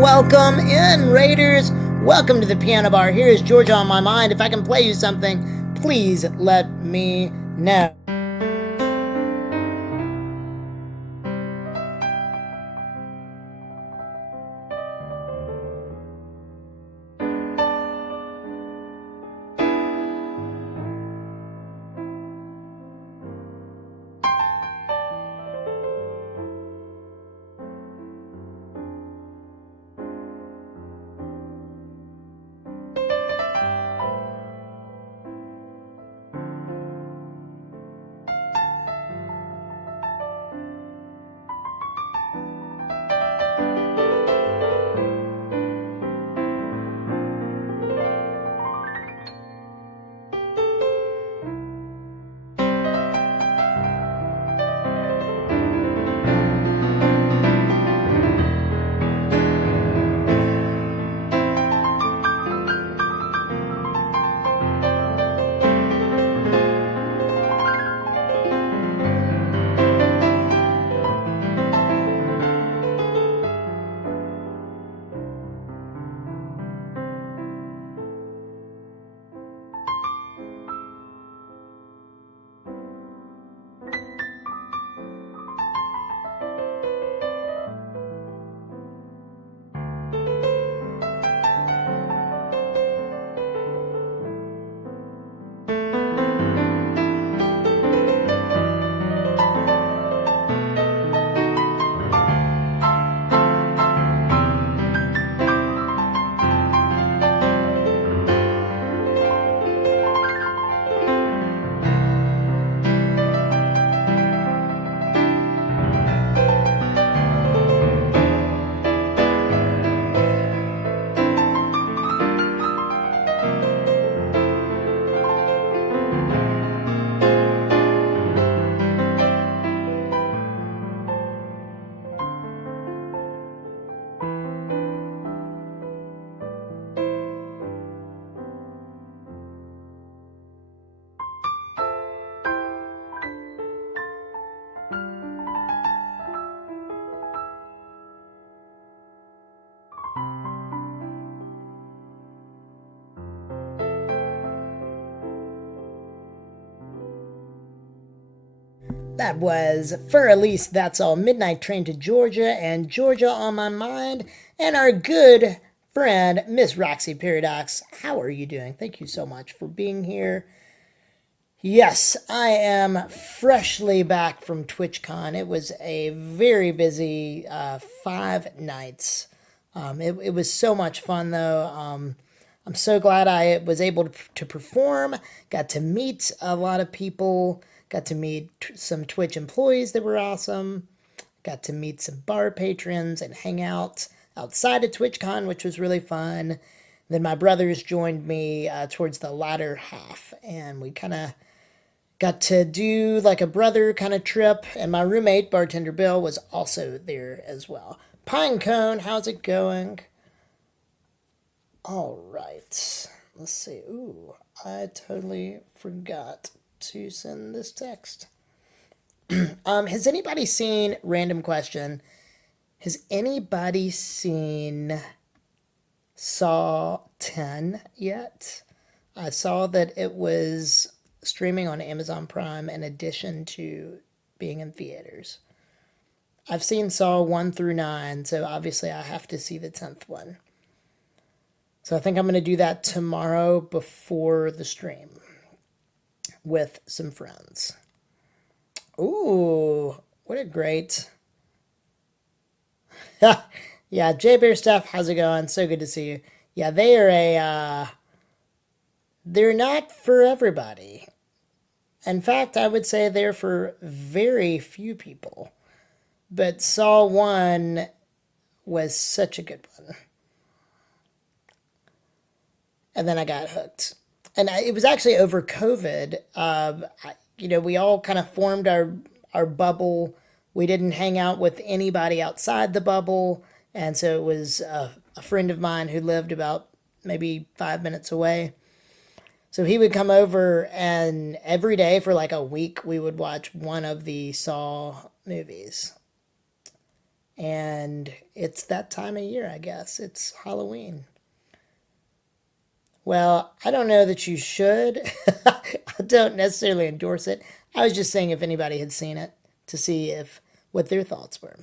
Welcome in, Raiders. Welcome to the Piano Bar. Here is Georgia on my mind. If I can play you something, please let me know. That was For Elise, That's All, Midnight Train to Georgia, and Georgia on My Mind, and our good friend, Miss Roxy Paradox. How are you doing? Thank you so much for being here. Yes, I am freshly back from TwitchCon. It was a very busy 5 nights. It was so much fun, though. I'm so glad I was able to perform, got to meet a lot of people, got to meet some Twitch employees that were awesome, got to meet some bar patrons and hang out outside of TwitchCon, which was really fun. Then my brothers joined me towards the latter half, and we kind of got to do like a brother kind of trip, and my roommate, Bartender Bill, was also there as well. Pinecone, how's it going? All right, let's see. Ooh, I totally forgot to send this text. Has anybody seen, random question, has anybody seen Saw 10 yet? I saw that it was streaming on Amazon Prime in addition to being in theaters. I've seen Saw 1 through 9, so obviously I have to see the 10th one. So I think I'm going to do that tomorrow before the stream with some friends. Ooh, what a great... Yeah, J Bear Stuff, how's it going? So good to see you. Yeah, they are they're not for everybody. In fact, I would say they're for very few people. But Saw 1 was such a good one. And then I got hooked. And it was actually over COVID. We all kind of formed our bubble. We didn't hang out with anybody outside the bubble. And so it was a friend of mine who lived about maybe 5 minutes away. So he would come over, and every day for like a week, we would watch one of the Saw movies. And it's that time of year, I guess. It's Halloween. Well, I don't know that you should. I don't necessarily endorse it. I was just saying if anybody had seen it to see if what their thoughts were.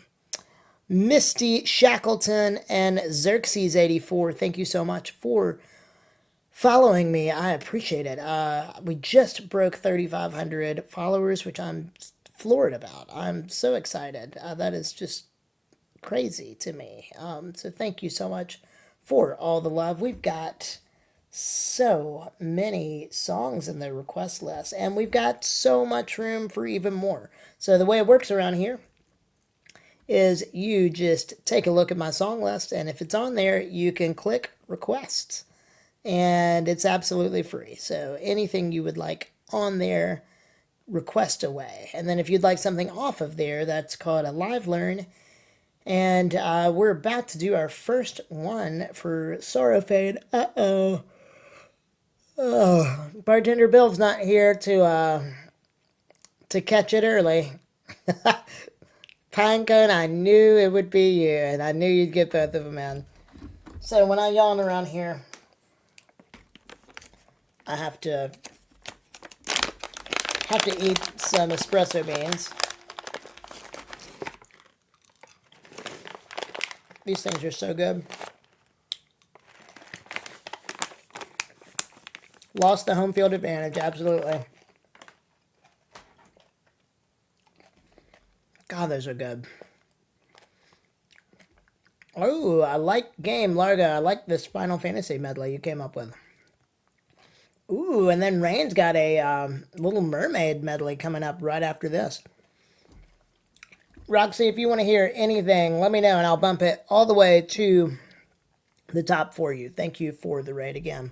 Misty Shackleton and Xerxes84, thank you so much for following me. I appreciate it. We just broke 3,500 followers, which I'm floored about. I'm so excited. That is just crazy to me. So thank you so much for all the love. We've got so many songs in the request list, and we've got so much room for even more. So the way it works around here is you just take a look at my song list, and if it's on there, you can click requests, and it's absolutely free. So anything you would like on there, request away. And then if you'd like something off of there, that's called a live learn. And we're about to do our first one for Sorrow Fade. Uh-oh. Oh, bartender Bill's not here to catch it early. Pinecone, I knew it would be you, and I knew you'd get both of them in. So when I yawn around here, I have to eat some espresso beans. These things are so good. Lost the home field advantage, absolutely. God, those are good. Oh, I like Game Largo. I like this Final Fantasy medley you came up with. Ooh, and then Rain's got a Little Mermaid medley coming up right after this. Roxy, if you want to hear anything, let me know, and I'll bump it all the way to the top for you. Thank you for the raid again.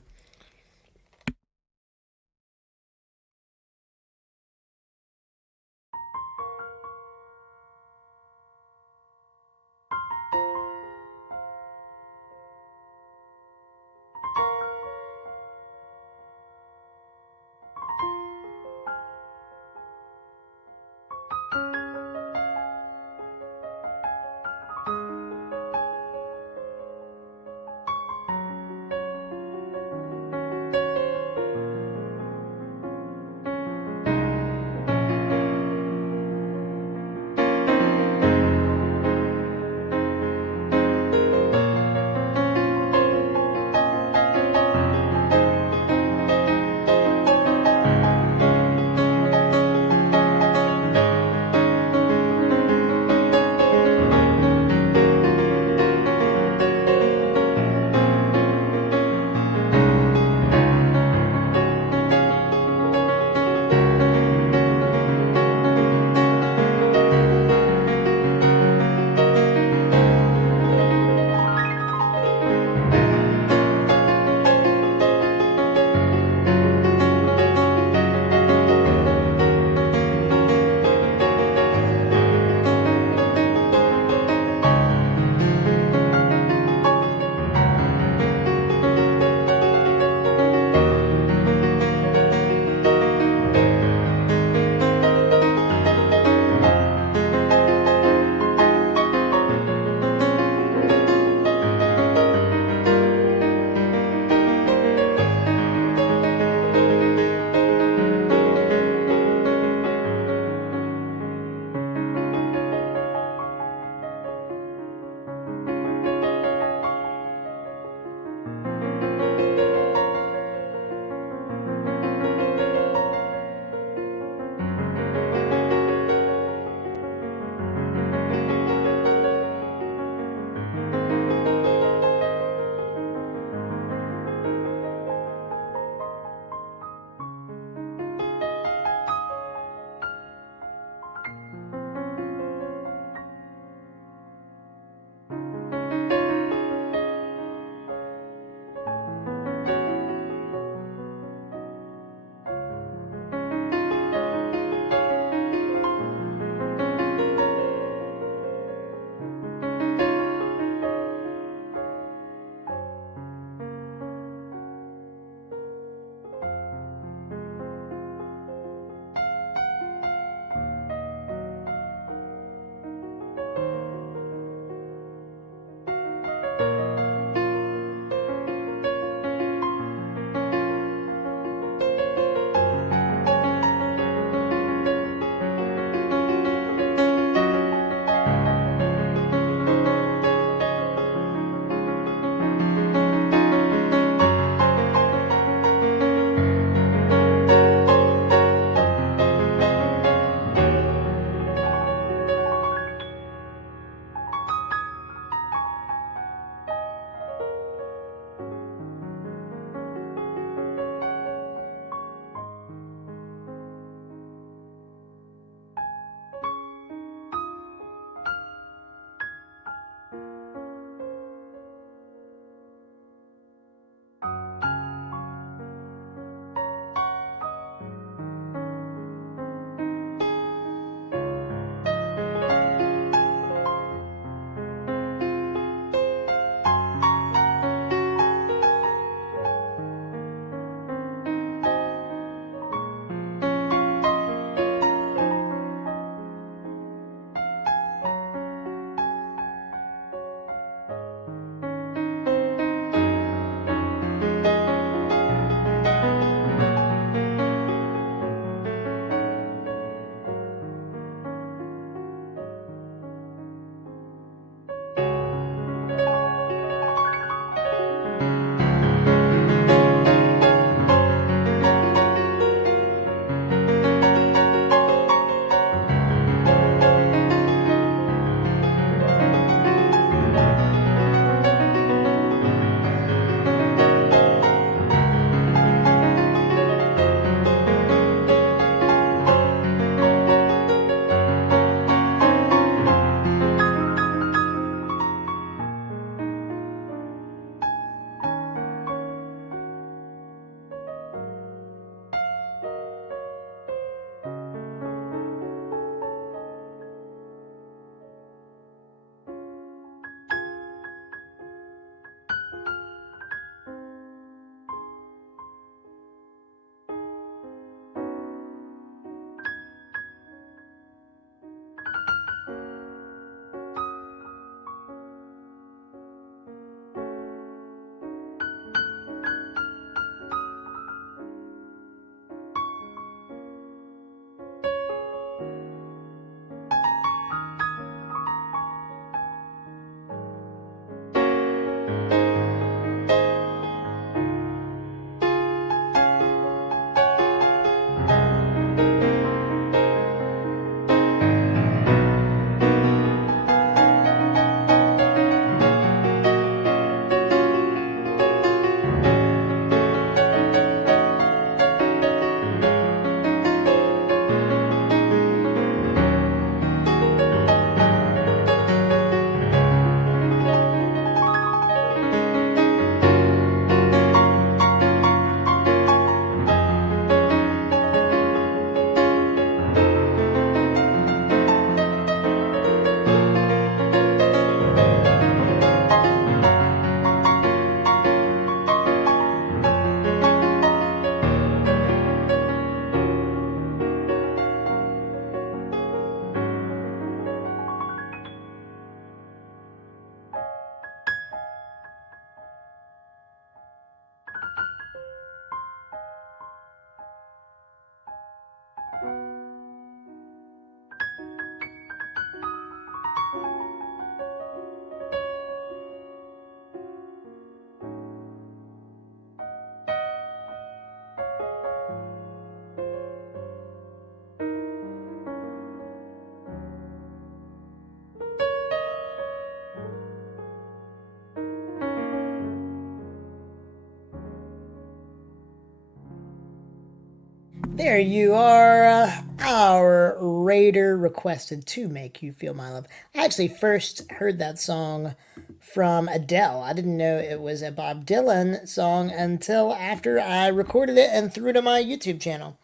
There you are, our Raider requested to make you feel my love. I actually first heard that song from Adele. I didn't know it was a Bob Dylan song until after I recorded it and threw it on my YouTube channel.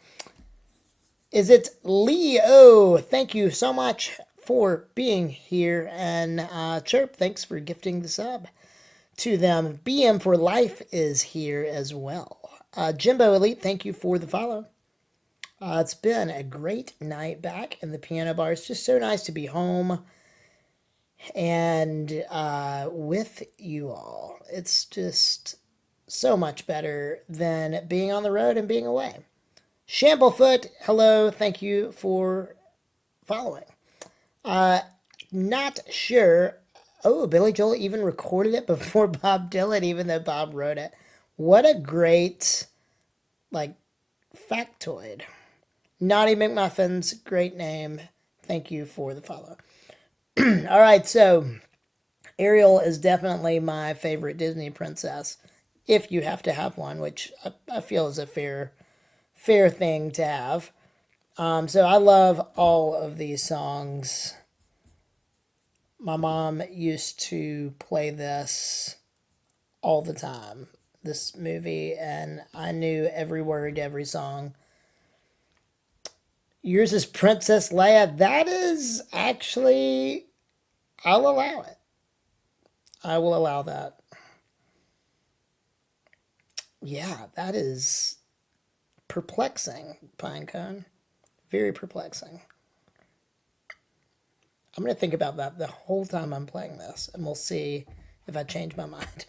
Is it Leo? Thank you so much for being here. And Chirp, thanks for gifting the sub to them. BM for Life is here as well. Jimbo Elite, thank you for the follow. It's been a great night back in the piano bar. It's just so nice to be home and with you all. It's just so much better than being on the road and being away. Shamblefoot, hello, thank you for following. Not sure. Oh, Billy Joel even recorded it before Bob Dylan, even though Bob wrote it. What a great, factoid. Naughty McMuffins, great name. Thank you for the follow. All right, so Ariel is definitely my favorite Disney princess, if you have to have one, which I feel is a fair thing to have. So I love all of these songs. My mom used to play this all the time, this movie, and I knew every word, every song. Yours is Princess Leia. That is actually, I'll allow it. I will allow that. Yeah, that is perplexing, Pinecone. Very perplexing. I'm going to think about that the whole time I'm playing this, and we'll see if I change my mind.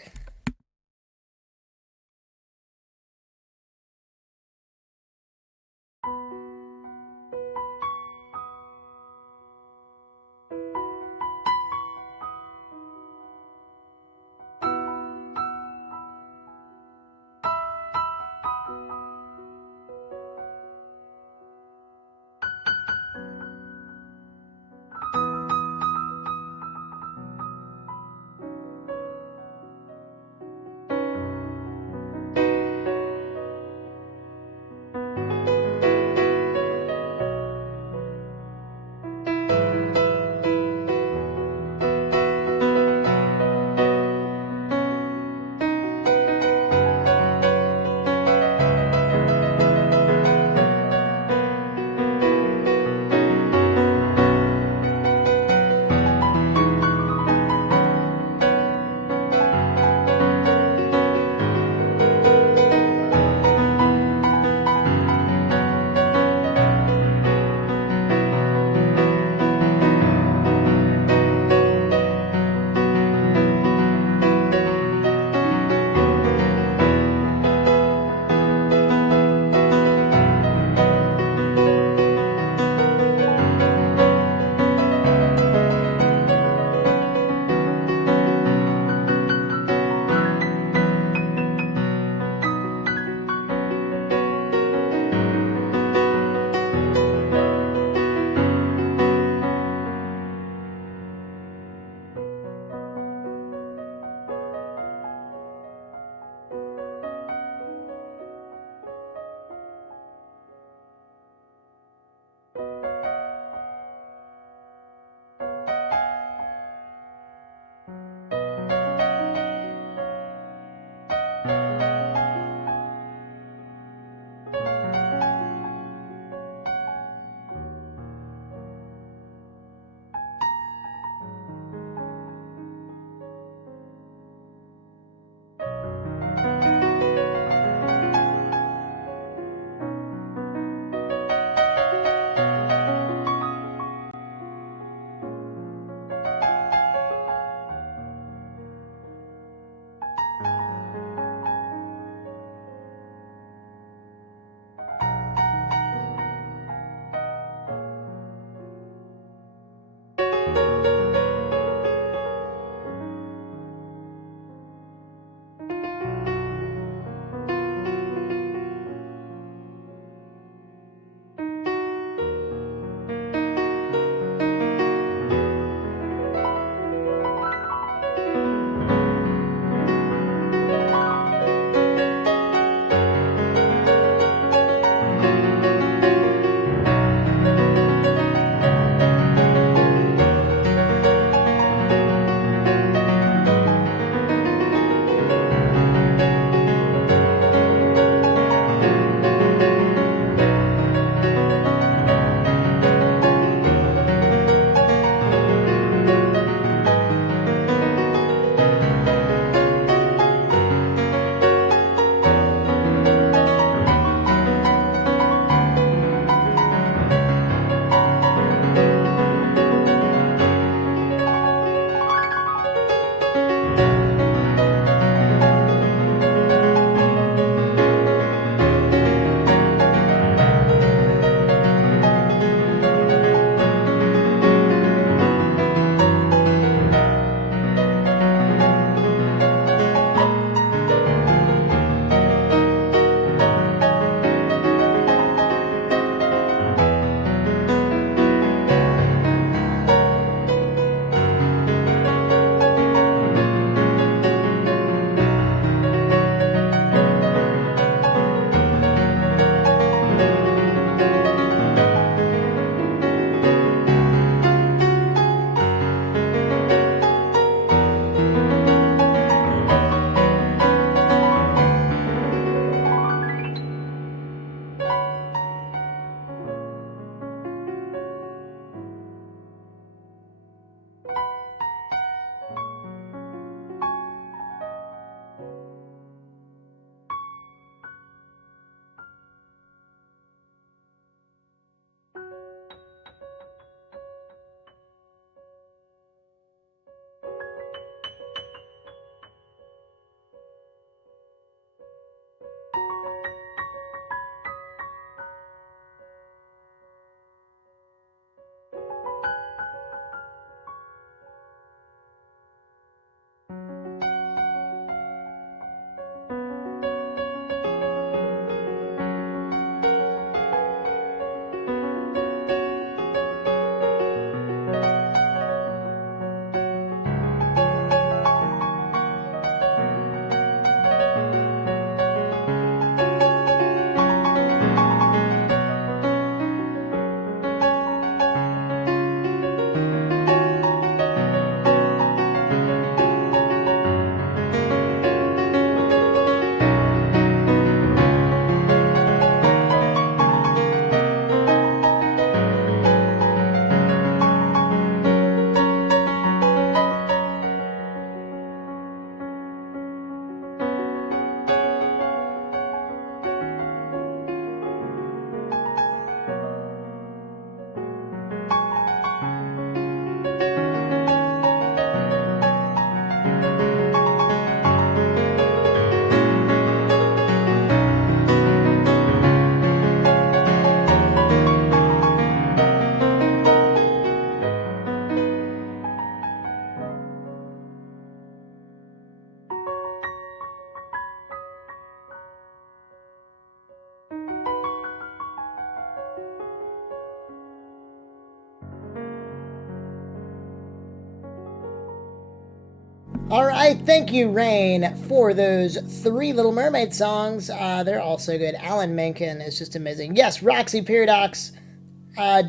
All right, thank you, Rain, for those 3 Little Mermaid songs. They're all so good. Alan Menken is just amazing. Yes, Roxy Paradox,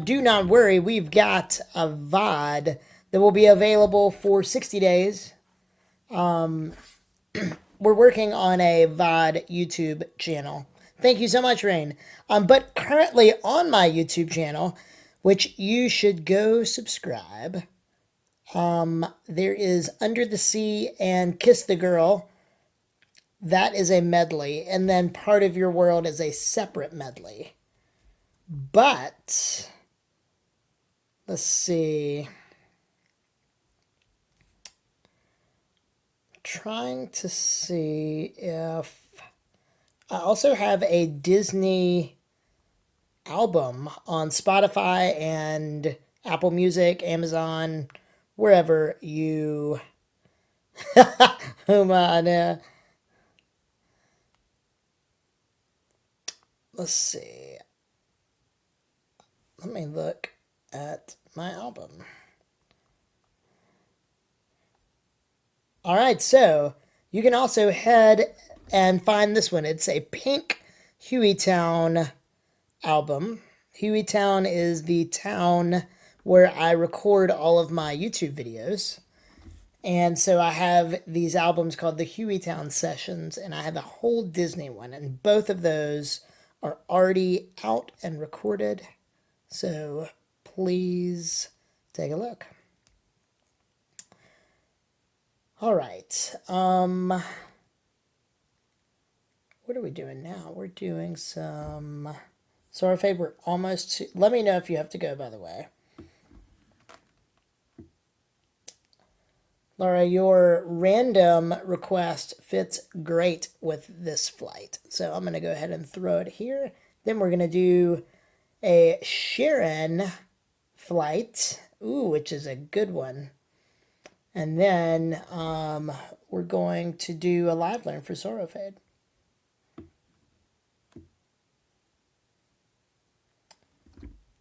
do not worry. We've got a VOD that will be available for 60 days. We're working on a VOD YouTube channel. Thank you so much, Rain. But currently on my YouTube channel, which you should go subscribe, there is Under the Sea and Kiss the Girl. That is a medley. And then Part of Your World is a separate medley. But, let's see. Trying to see if I also have a Disney album on Spotify and Apple Music, Amazon, wherever you let's see. Let me look at my album. All right, so you can also head and find this one. It's a pink Hueytown album. Hueytown is the town where I record all of my YouTube videos. And so I have these albums called the Hueytown Sessions, and I have a whole Disney one, and both of those are already out and recorded. So please take a look. All right. What are we doing now? We're doing some... Sorry, Fabe, we're almost... Let me know if you have to go, by the way. Laura, your random request fits great with this flight. So I'm going to go ahead and throw it here. Then we're going to do a Sharon flight. Ooh, which is a good one. And then we're going to do a live learn for Sorrow Fade.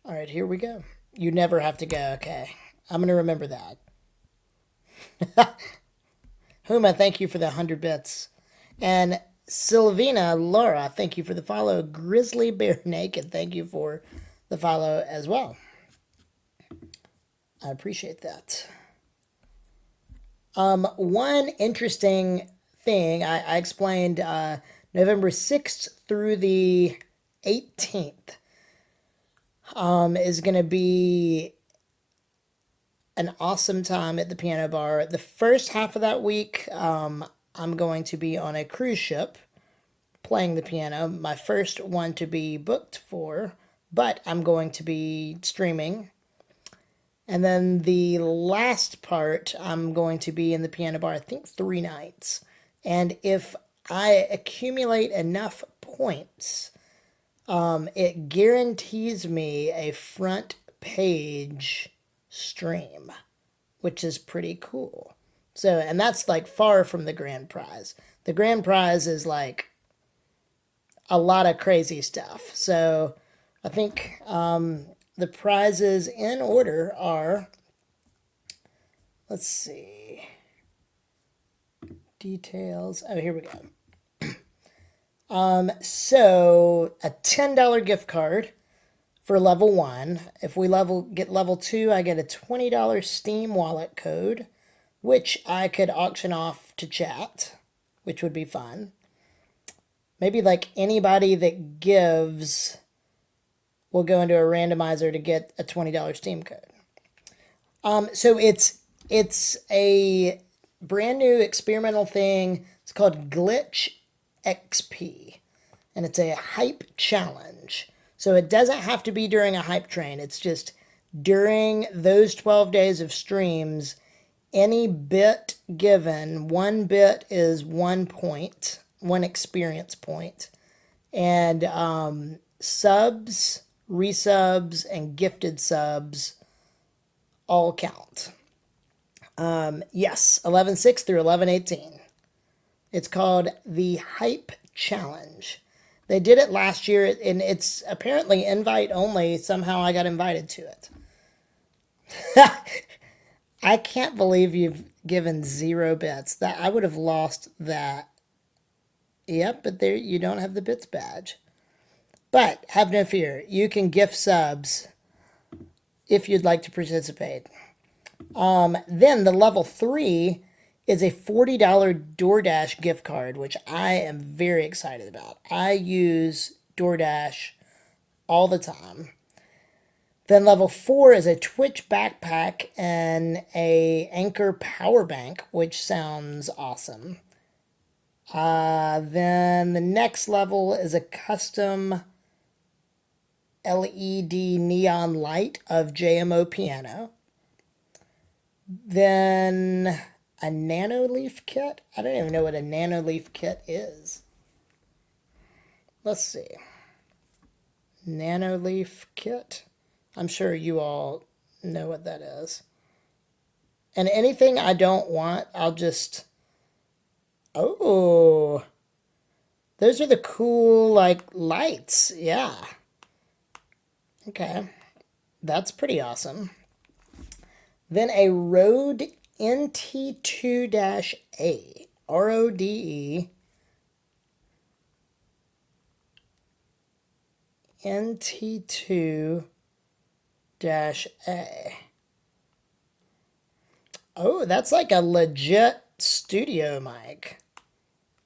All right, here we go. You never have to go. Okay, I'm going to remember that. Huma, thank you for the 100 bits. And Sylvina Laura, thank you for the follow. Grizzly Bear Naked, thank you for the follow as well. I appreciate that. One interesting thing, I explained November 6th through the 18th is going to be an awesome time at the Pianobar. The first half of that week, I'm going to be on a cruise ship playing the piano. My first one to be booked for, but I'm going to be streaming. And then the last part, I'm going to be in the Pianobar, I think 3 nights. And if I accumulate enough points, it guarantees me a front page stream, which is pretty cool. So, and that's like far from the grand prize. The grand prize is like a lot of crazy stuff. So I think the prizes in order are, let's see, details. Oh, here we go. So a $10 gift card for level 1. If we get level 2, I get a $20 Steam wallet code, which I could auction off to chat, which would be fun. Maybe like anybody that gives will go into a randomizer to get a $20 Steam code. So it's a brand new experimental thing. It's called Glitch XP, and it's a hype challenge. So it doesn't have to be during a hype train. It's just during those 12 days of streams, any bit given, 1 bit is 1 point, 1 experience point. And subs, resubs, and gifted subs all count. Yes, 11.6 through 11.18. It's called the Hype Challenge. They did it last year, and it's apparently invite only. Somehow I got invited to it. I can't believe you've given 0 bits. That I would have lost that. Yep, but there you don't have the bits badge. But have no fear. You can gift subs if you'd like to participate. Then the level 3 is a $40 DoorDash gift card, which I am very excited about. I use DoorDash all the time. Then level 4 is a Twitch backpack and a Anchor power bank, which sounds awesome. Then the next level is a custom LED neon light of JMOPiano. Then a nanoleaf kit. I don't even know what a nanoleaf kit is. Let's see. Nanoleaf kit. I'm sure you all know what that is. And anything I don't want, I'll just... Oh, those are the cool, like, lights. Yeah. Okay. That's pretty awesome. Then a Rode NT2-A. RODE. NT2-A. Oh, that's like a legit studio mic.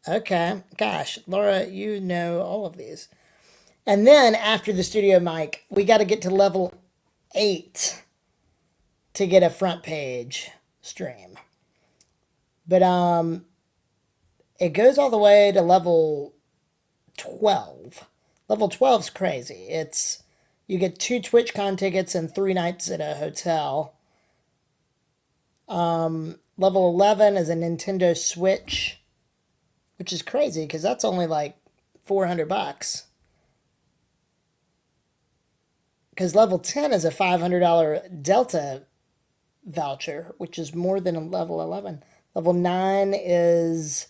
Okay. Gosh, Laura, you know all of these. And then after the studio mic, we got to get to level 8 to get a front page stream. But it goes all the way to level 12. Level 12's crazy. It's you get 2 TwitchCon tickets and 3 nights at a hotel. Level 11 is a Nintendo Switch, which is crazy because that's only like $400. Because level 10 is a $500 Delta voucher, which is more than level 11. Level 9 is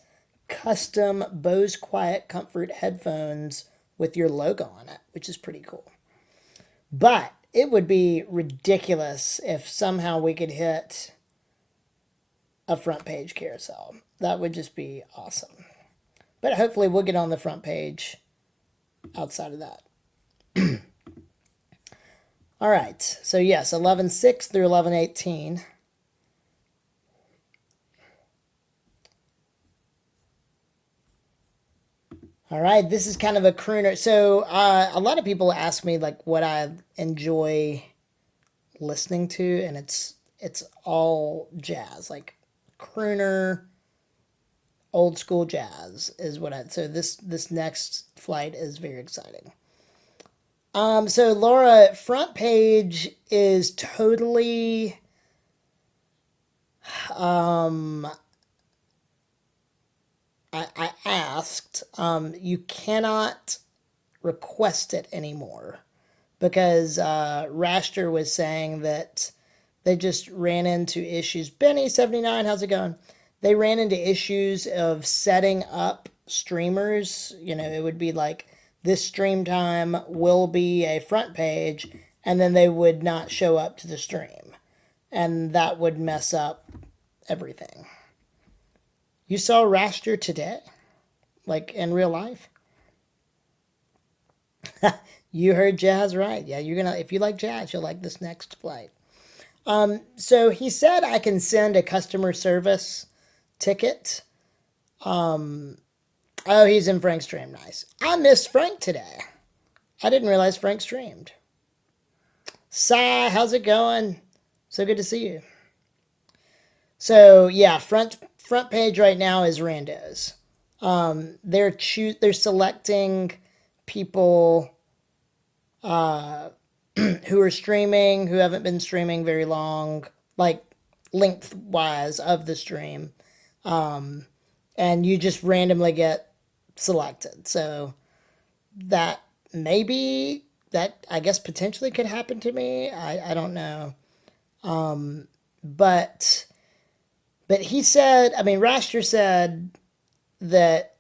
custom Bose Quiet Comfort headphones with your logo on it, which is pretty cool. But it would be ridiculous if somehow we could hit a front page carousel. That would just be awesome. But hopefully we'll get on the front page outside of that. All right, so yes, 11.6 through 11.18. All right, this is kind of a crooner. So a lot of people ask me like what I enjoy listening to, and it's all jazz, like crooner, old school jazz is what I. So this next flight is very exciting. So Laura, front page is totally I asked, you cannot request it anymore because Raster was saying that they just ran into issues. Benny79, how's it going? They ran into issues of setting up streamers. You know, it would be like this stream time will be a front page, and then they would not show up to the stream. And that would mess up everything. You saw Raster today? Like in real life? You heard jazz right. Yeah, you're gonna if you like jazz, you'll like this next flight. So he said I can send a customer service ticket. Oh, he's in Frank's stream. Nice. I missed Frank today. I didn't realize Frank streamed. Sai, how's it going? So good to see you. So yeah, front page right now is randos. They're selecting people who are streaming, who haven't been streaming very long, like lengthwise of the stream. And you just randomly get selected. So that maybe that I guess potentially could happen to me. I don't know. But he said, I mean, Raster said that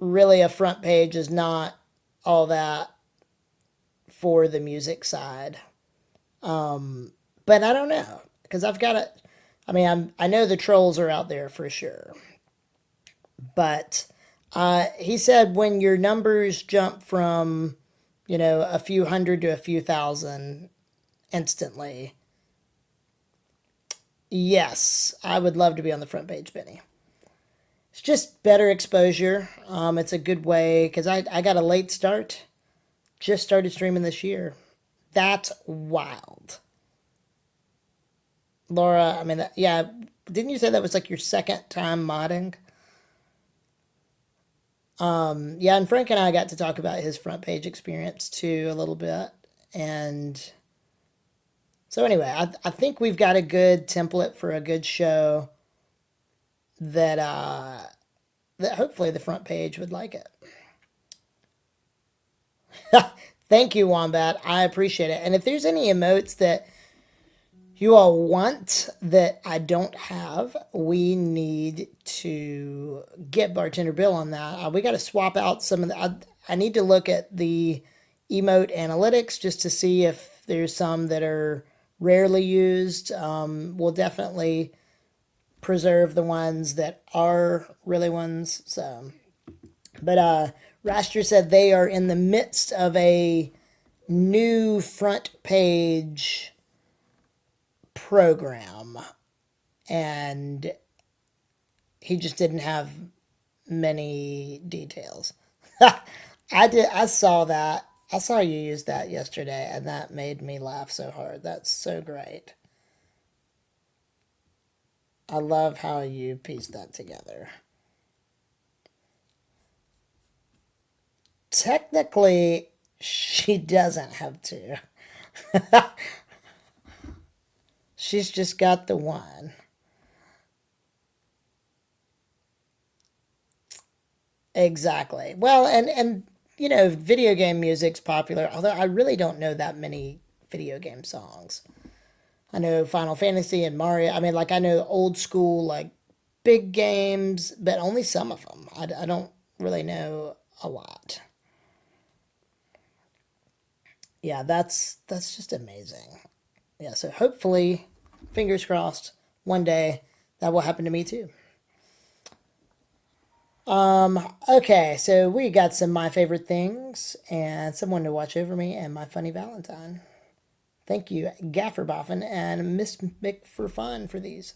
really a front page is not all that for the music side. But I don't know. because I've got it. I mean, I know the trolls are out there for sure, but he said when your numbers jump from, a few hundred to a few thousand instantly. Yes, I would love to be on the front page, Benny. It's just better exposure. It's a good way because I got a late start. Just started streaming this year. That's wild. Laura, I mean, yeah, didn't you say that was like your second time modding? Yeah, and Frank and I got to talk about his front page experience too a little bit. And so, anyway, I think we've got a good template for a good show that, that hopefully the front page would like it. Thank you, Wombat. I appreciate it. And if there's any emotes that you all want that I don't have, we need to get Bartender Bill on that. We got to swap out some of the. I need to look at the emote analytics just to see if there's some that are rarely used. We'll definitely preserve the ones that are really ones. So, but Raster said they are in the midst of a new front page program, and he just didn't have many details. I saw that. I saw you use that yesterday, and that made me laugh so hard. That's so great. I love how you pieced that together. Technically, she doesn't have to. She's just got the one. Exactly. Well, and video game music's popular, although I really don't know that many video game songs. I know Final Fantasy and Mario. I mean, like, I know old school, like, big games, but only some of them. I don't really know a lot. Yeah, that's just amazing. Yeah, so hopefully, fingers crossed, one day that will happen to me too. Okay, so we got some my favorite things and someone to watch over me and my funny Valentine. Thank you, Gaffer Boffin and Miss Mick for fun for these.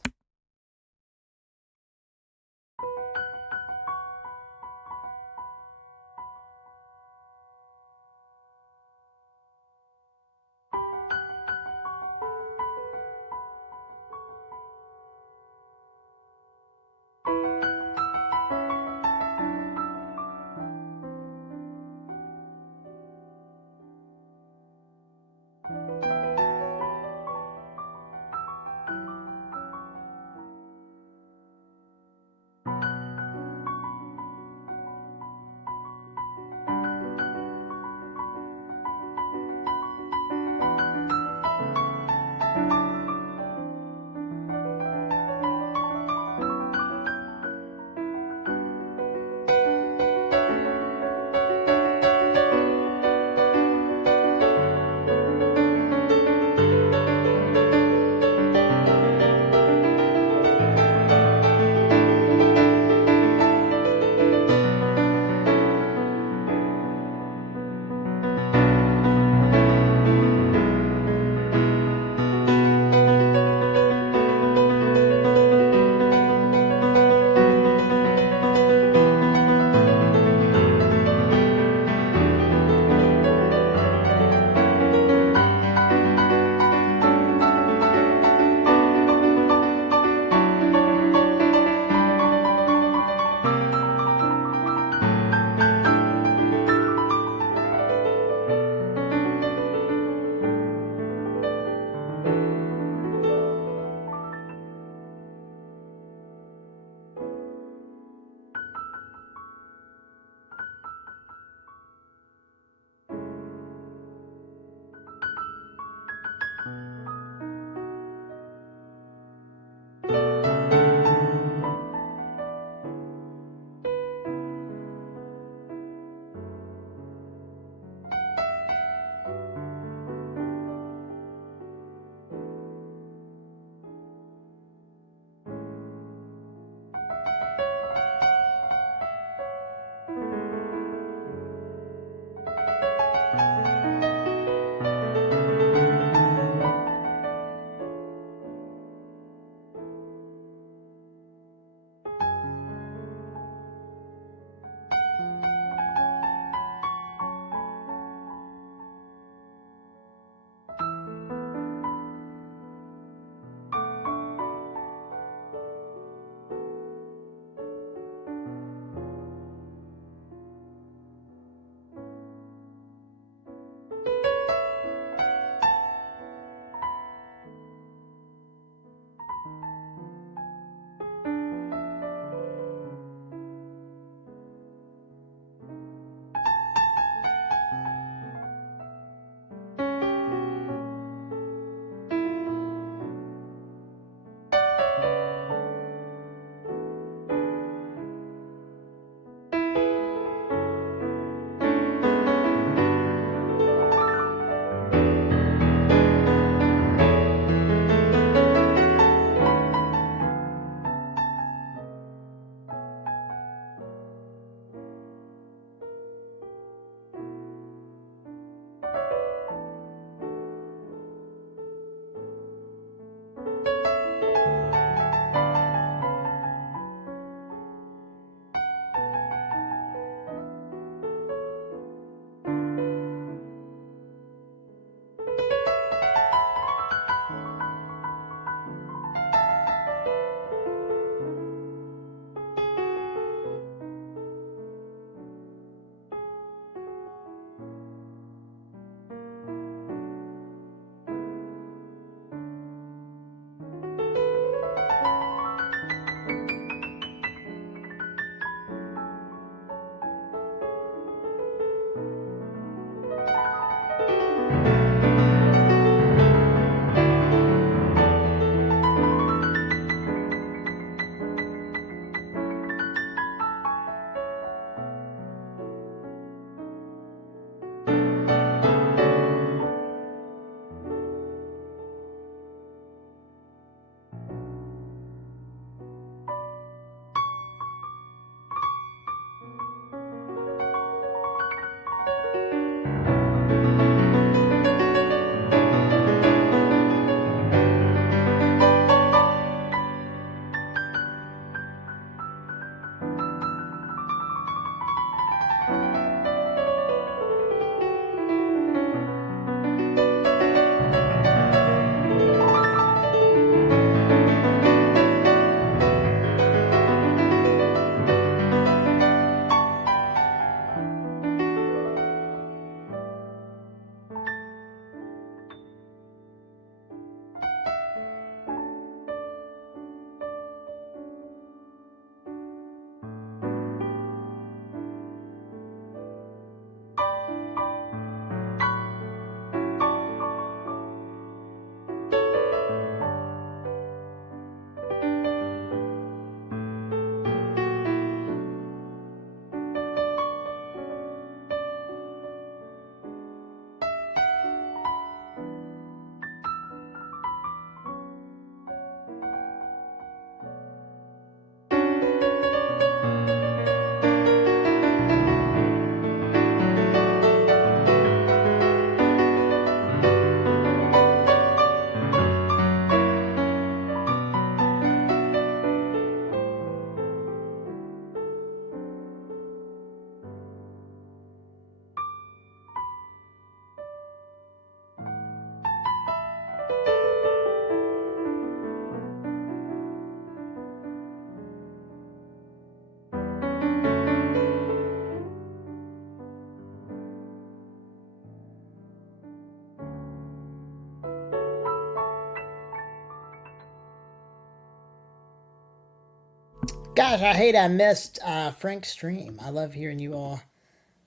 Gosh, I hate I missed Frank's stream. I love hearing you all,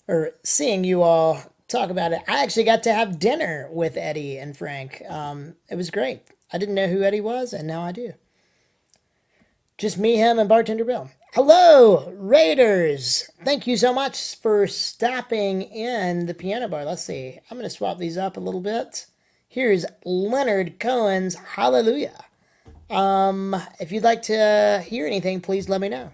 or seeing you all talk about it. I actually got to have dinner with Eddie and Frank. It was great. I didn't know who Eddie was, and now I do. Just me, him, and Bartender Bill. Hello, Raiders! Thank you so much for stopping in the piano bar. Let's see. I'm going to swap these up a little bit. Here's Leonard Cohen's Hallelujah. If you'd like to hear anything, please let me know.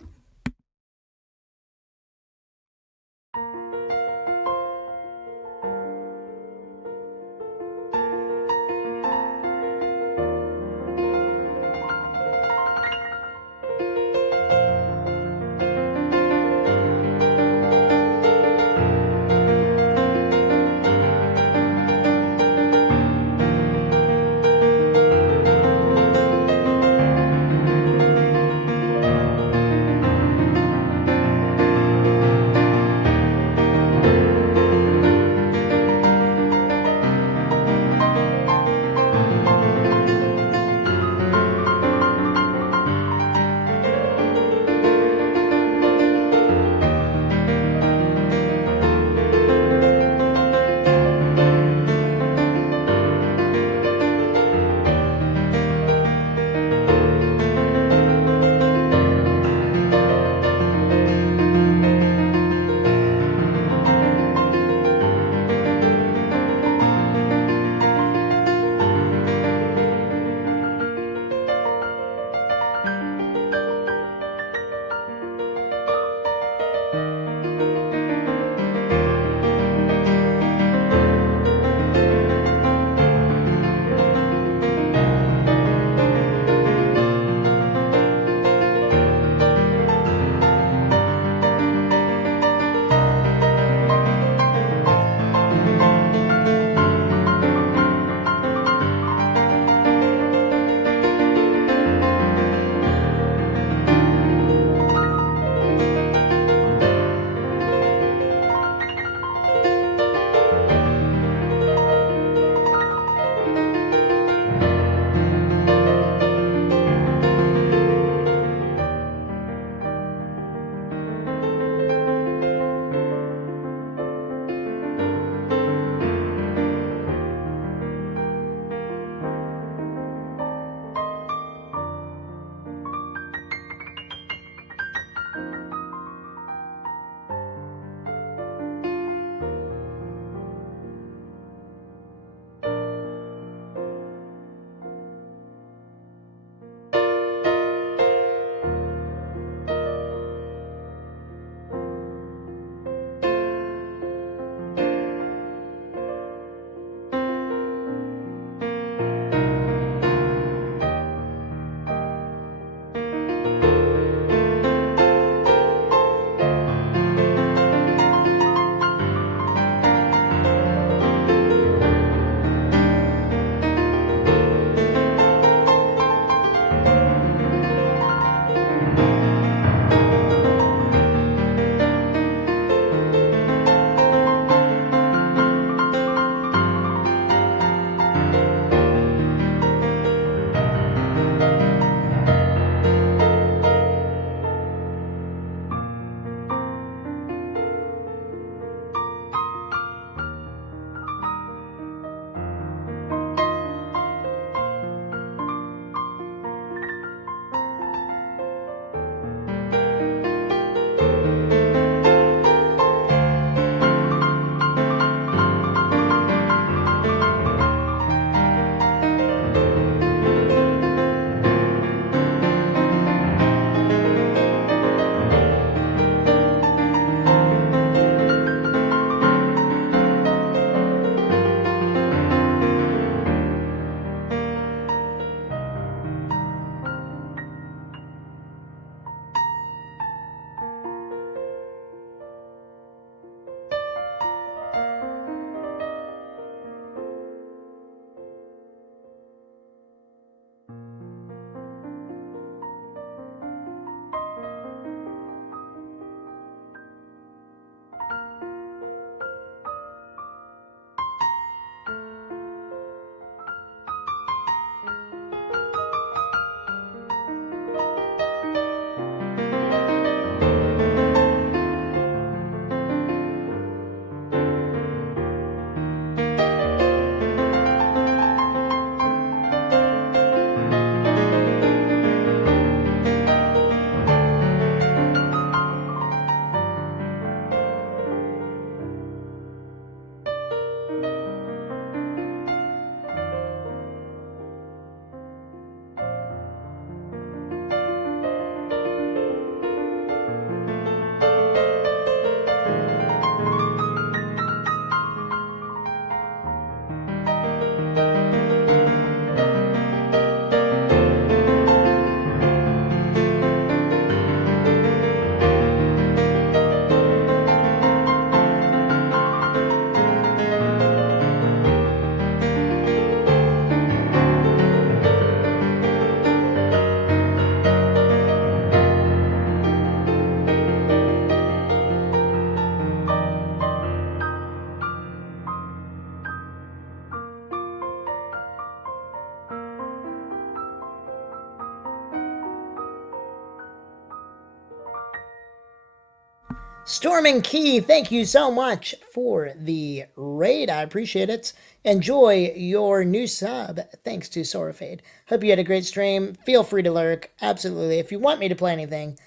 Storm and Key, thank you so much for the raid. I appreciate it. Enjoy your new sub. Thanks to Sorafade. Hope you had a great stream. Feel free to lurk. Absolutely. If you want me to play anything,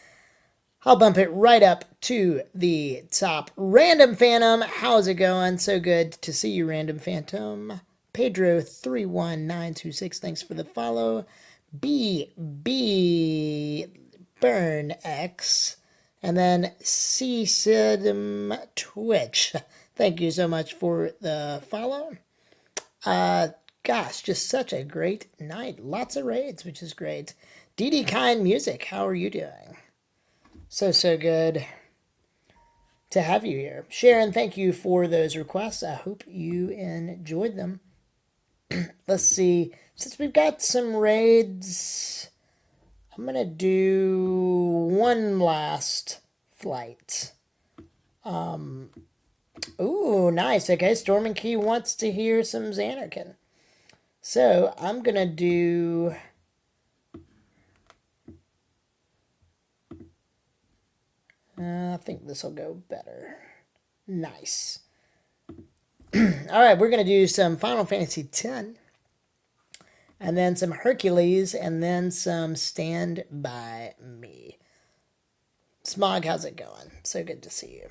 I'll bump it right up to the top. Random Phantom, how's it going? So good to see you, Random Phantom. Pedro31926, thanks for the follow. BB Burn X. And then C-Sidm Twitch. Thank you so much for the follow. Gosh, just such a great night. Lots of raids, which is great. DD Kind Music, how are you doing? So good to have you here. Sharon, thank you for those requests. I hope you enjoyed them. Let's see. Since we've got some raids, I'm going to do one last flight. Ooh, nice. Okay, Storm and Key wants to hear some Xanarkin. So I'm going to do... I think this will go better. Nice. All right, we're going to do some Final Fantasy X, and then some Hercules, and then some Stand By Me. Smog, how's it going? So good to see you.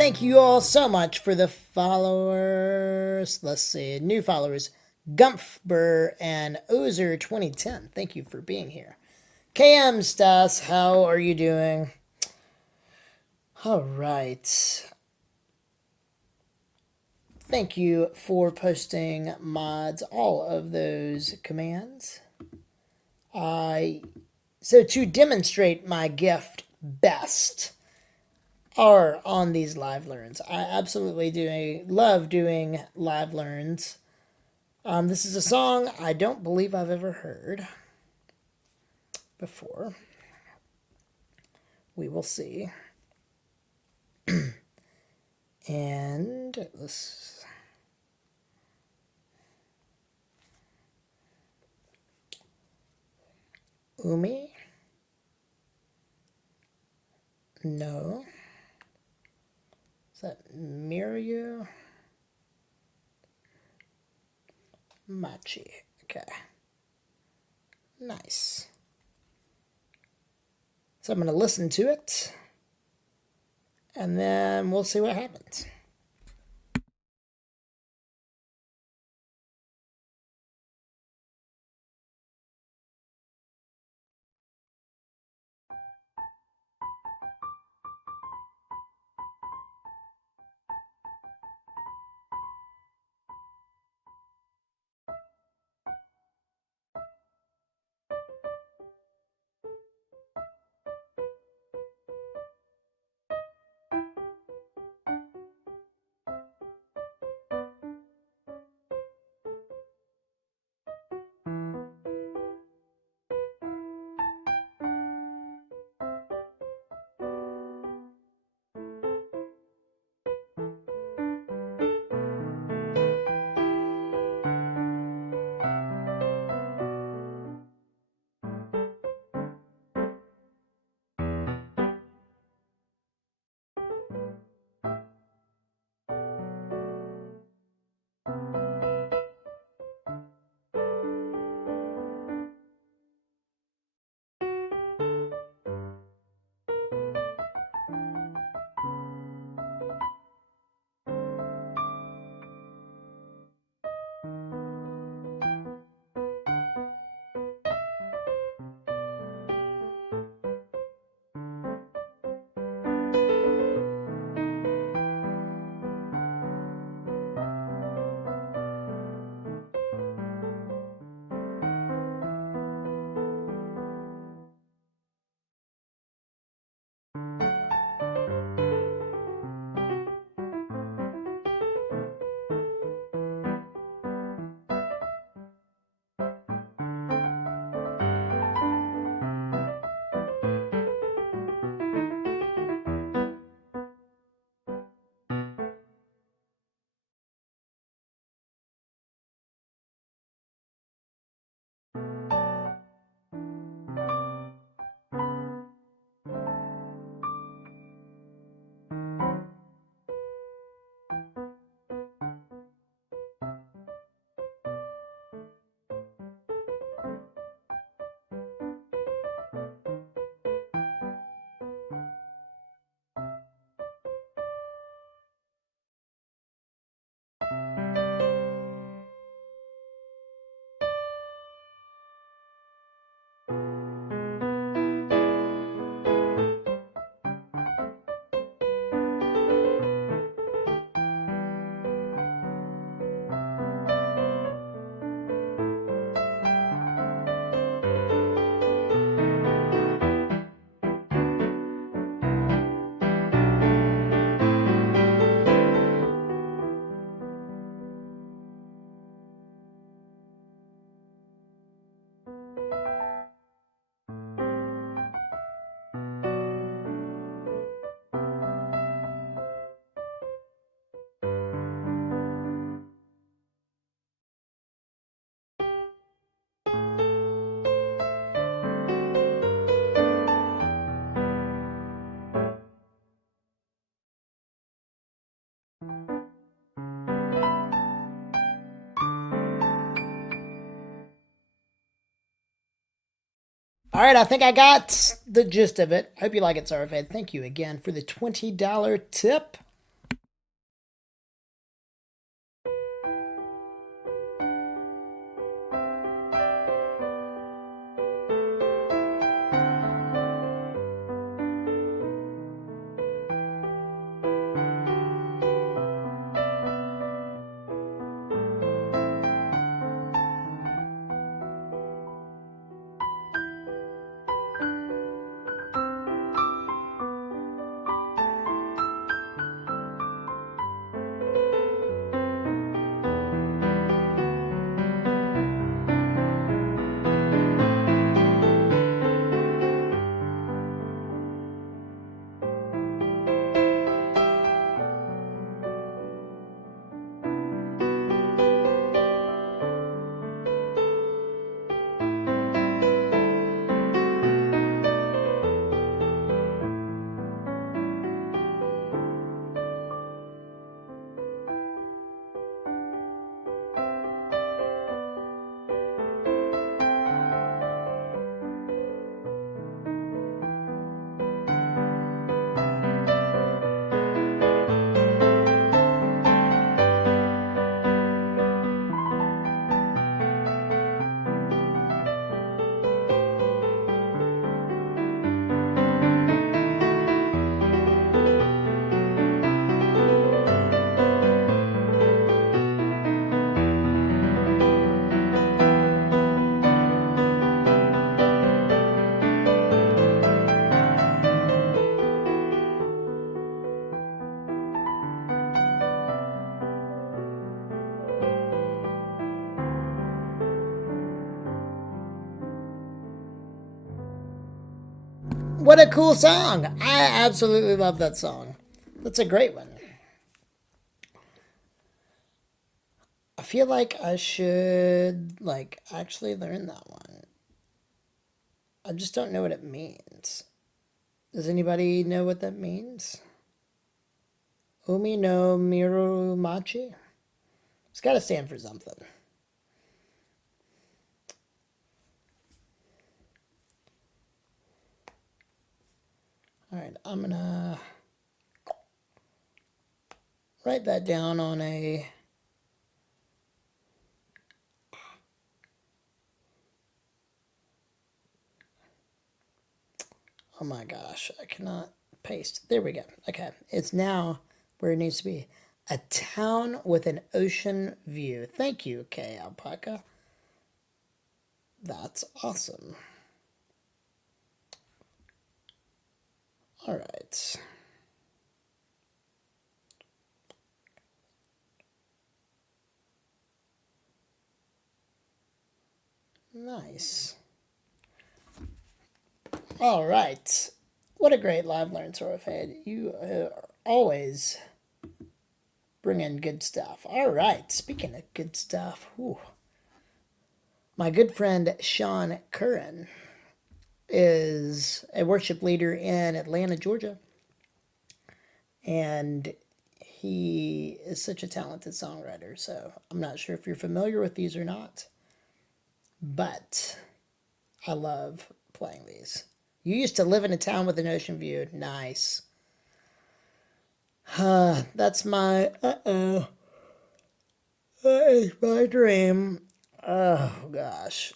Thank you all so much for the followers. Let's see, new followers. Gumpfer and Ozer 2010. Thank you for being here. KM Stas, how are you doing? All right. Thank you for posting mods, all of those commands. So to demonstrate my gift best are on these live learns. I absolutely love doing live learns. This is a song I don't believe I've ever heard before. We will see. And let's... Umi? No. Is that Mirio? Machi. Okay. Nice. So I'm going to listen to it, and then we'll see what happens. All right, I think I got the gist of it. Hope you like it, Sarfed. Thank you again for the $20 tip. What a cool song. I absolutely love that song. That's a great one. I feel like I should, like, actually learn that one. I just don't know what it means. Does anybody know what that means? Umi no Mirumachi? It's got to stand for something. Alright, I'm gonna write that down on a... Oh my gosh, I cannot paste. There we go. Okay, it's now where it needs to be. A town with an ocean view. Thank you, K Alpaca. That's awesome. All right. Nice. All right. What a great live learn tour I've had. You always bring in good stuff. All right. Speaking of good stuff, whew, my good friend Sean Curran is a worship leader in Atlanta, Georgia. And he is such a talented songwriter. So I'm not sure if you're familiar with these or not, but I love playing these. You used to live in a town with an ocean view. Nice. That's my, that is my dream. Oh, gosh.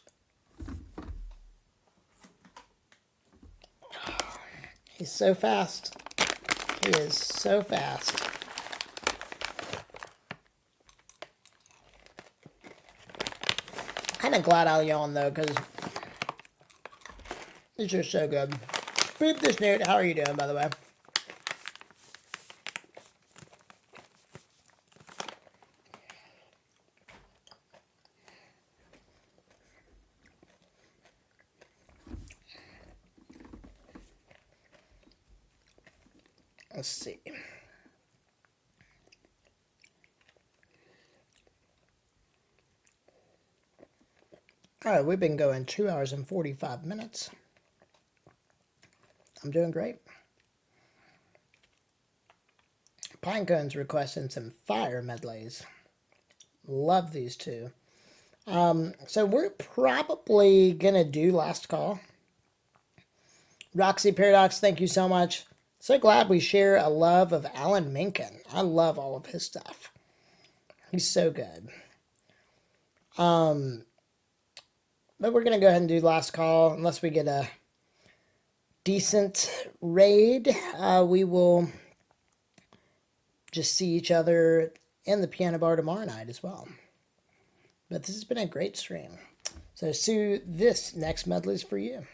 He's so fast. He is so fast. Kind of glad I'll yawn, though, because these are so good. Boop this nerd. How are you doing, by the way? Let's see. All right, we've been going 2 hours and 45 minutes. I'm doing great. Pinecone's requesting some fire medleys. Love these two. So we're probably going to do Last Call. Roxy Paradox, thank you so much. So glad we share a love of Alan Menken. I love all of his stuff. He's so good. But we're going to go ahead and do Last Call. Unless we get a decent raid, we will just see each other in the Pianobar tomorrow night as well. But this has been a great stream. So Sue, this next medley is for you.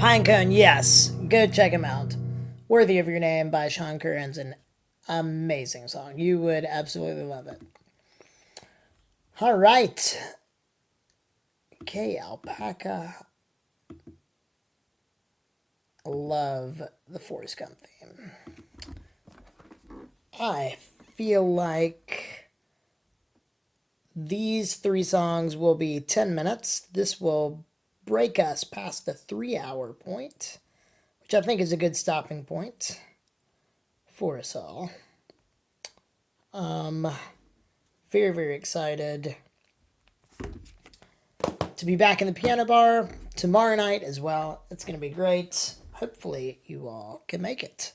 Pinecone, yes. Go check him out. Worthy of Your Name by Sean Curran's an amazing song. You would absolutely love it. All right. Okay, Alpaca. I love the Forrest Gump theme. I feel like these 3 songs will be 10 minutes. This will break us past the 3-hour point, which I think is a good stopping point for us all. Very, very excited to be back in the piano bar tomorrow night as well. It's going to be great. Hopefully you all can make it.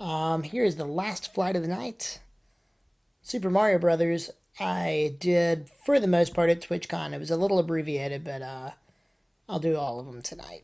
Here is the last flight of the night. Super Mario Brothers. I did, for the most part, at TwitchCon. It was a little abbreviated, but I'll do all of them tonight.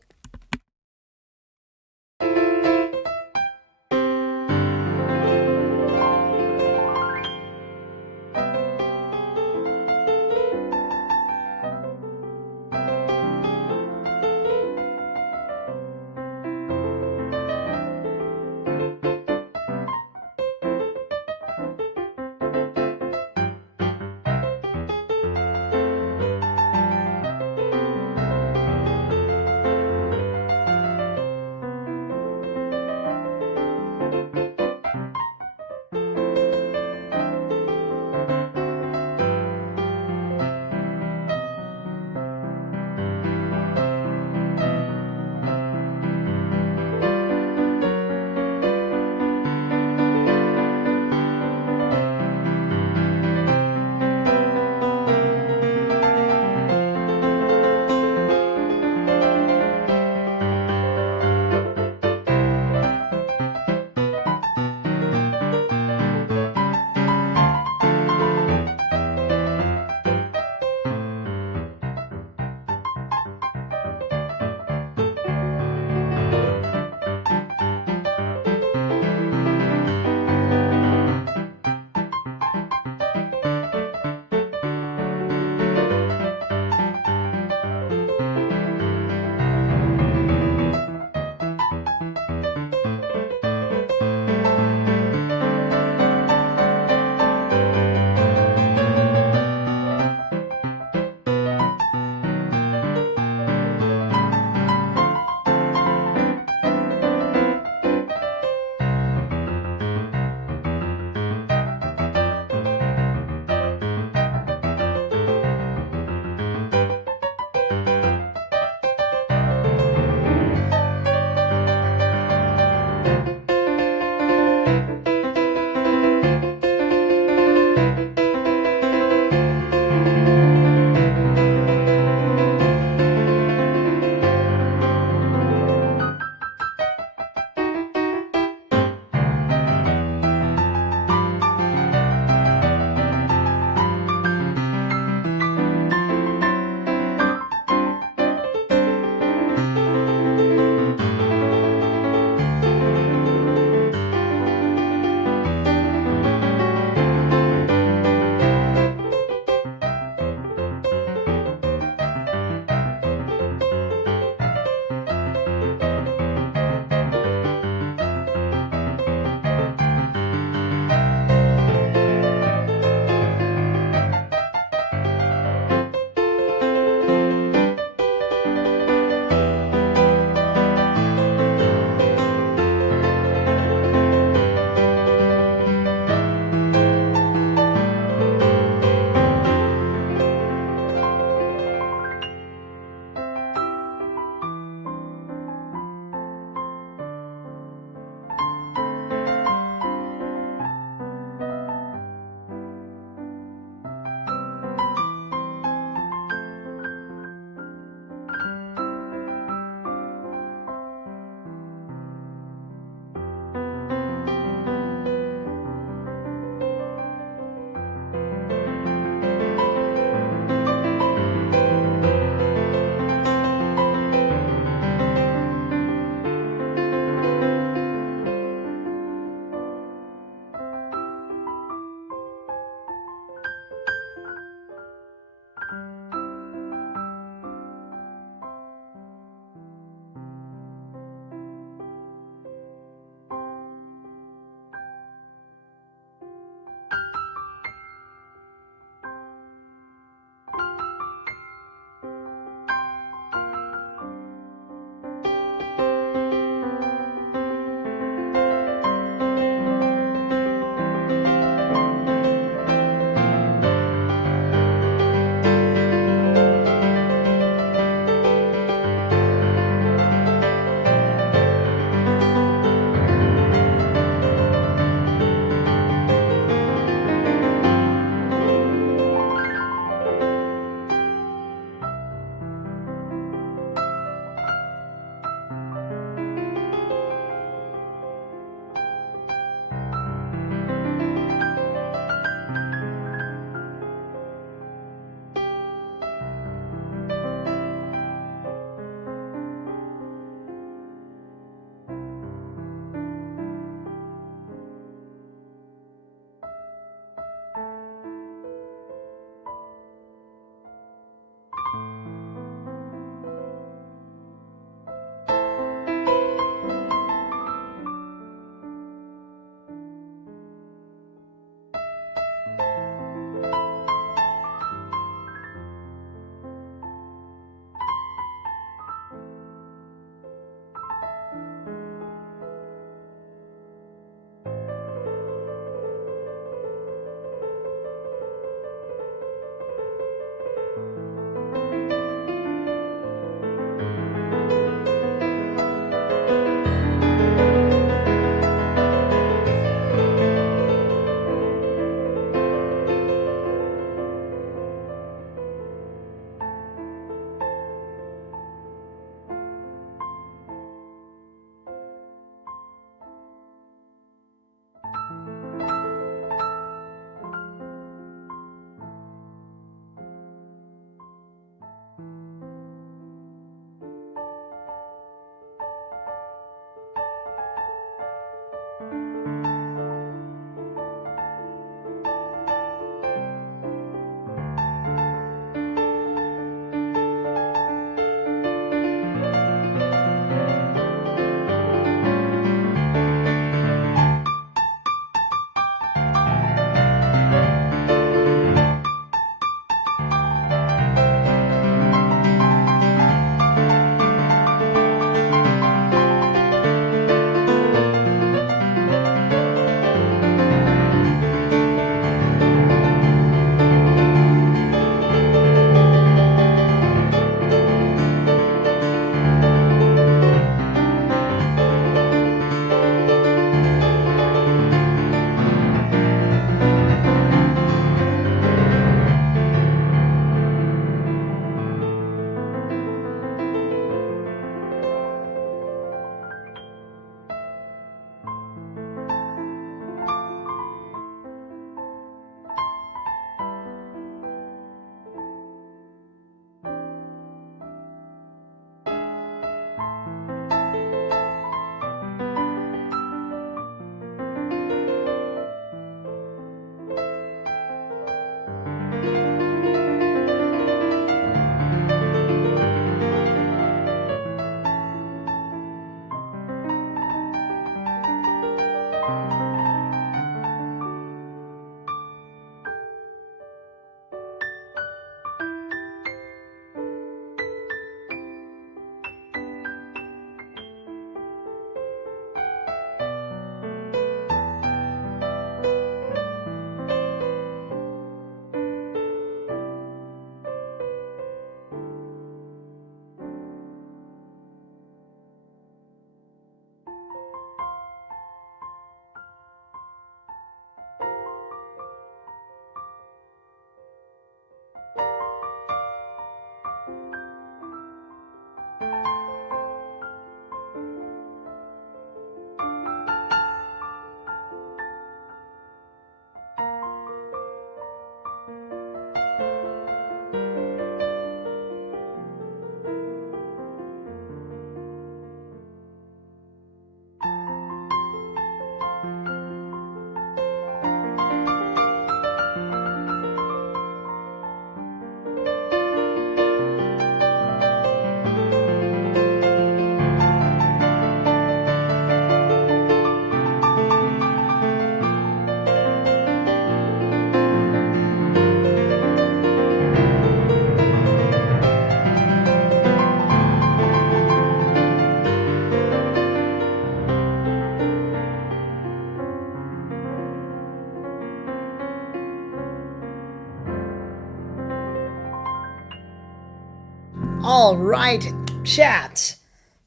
All right, chat.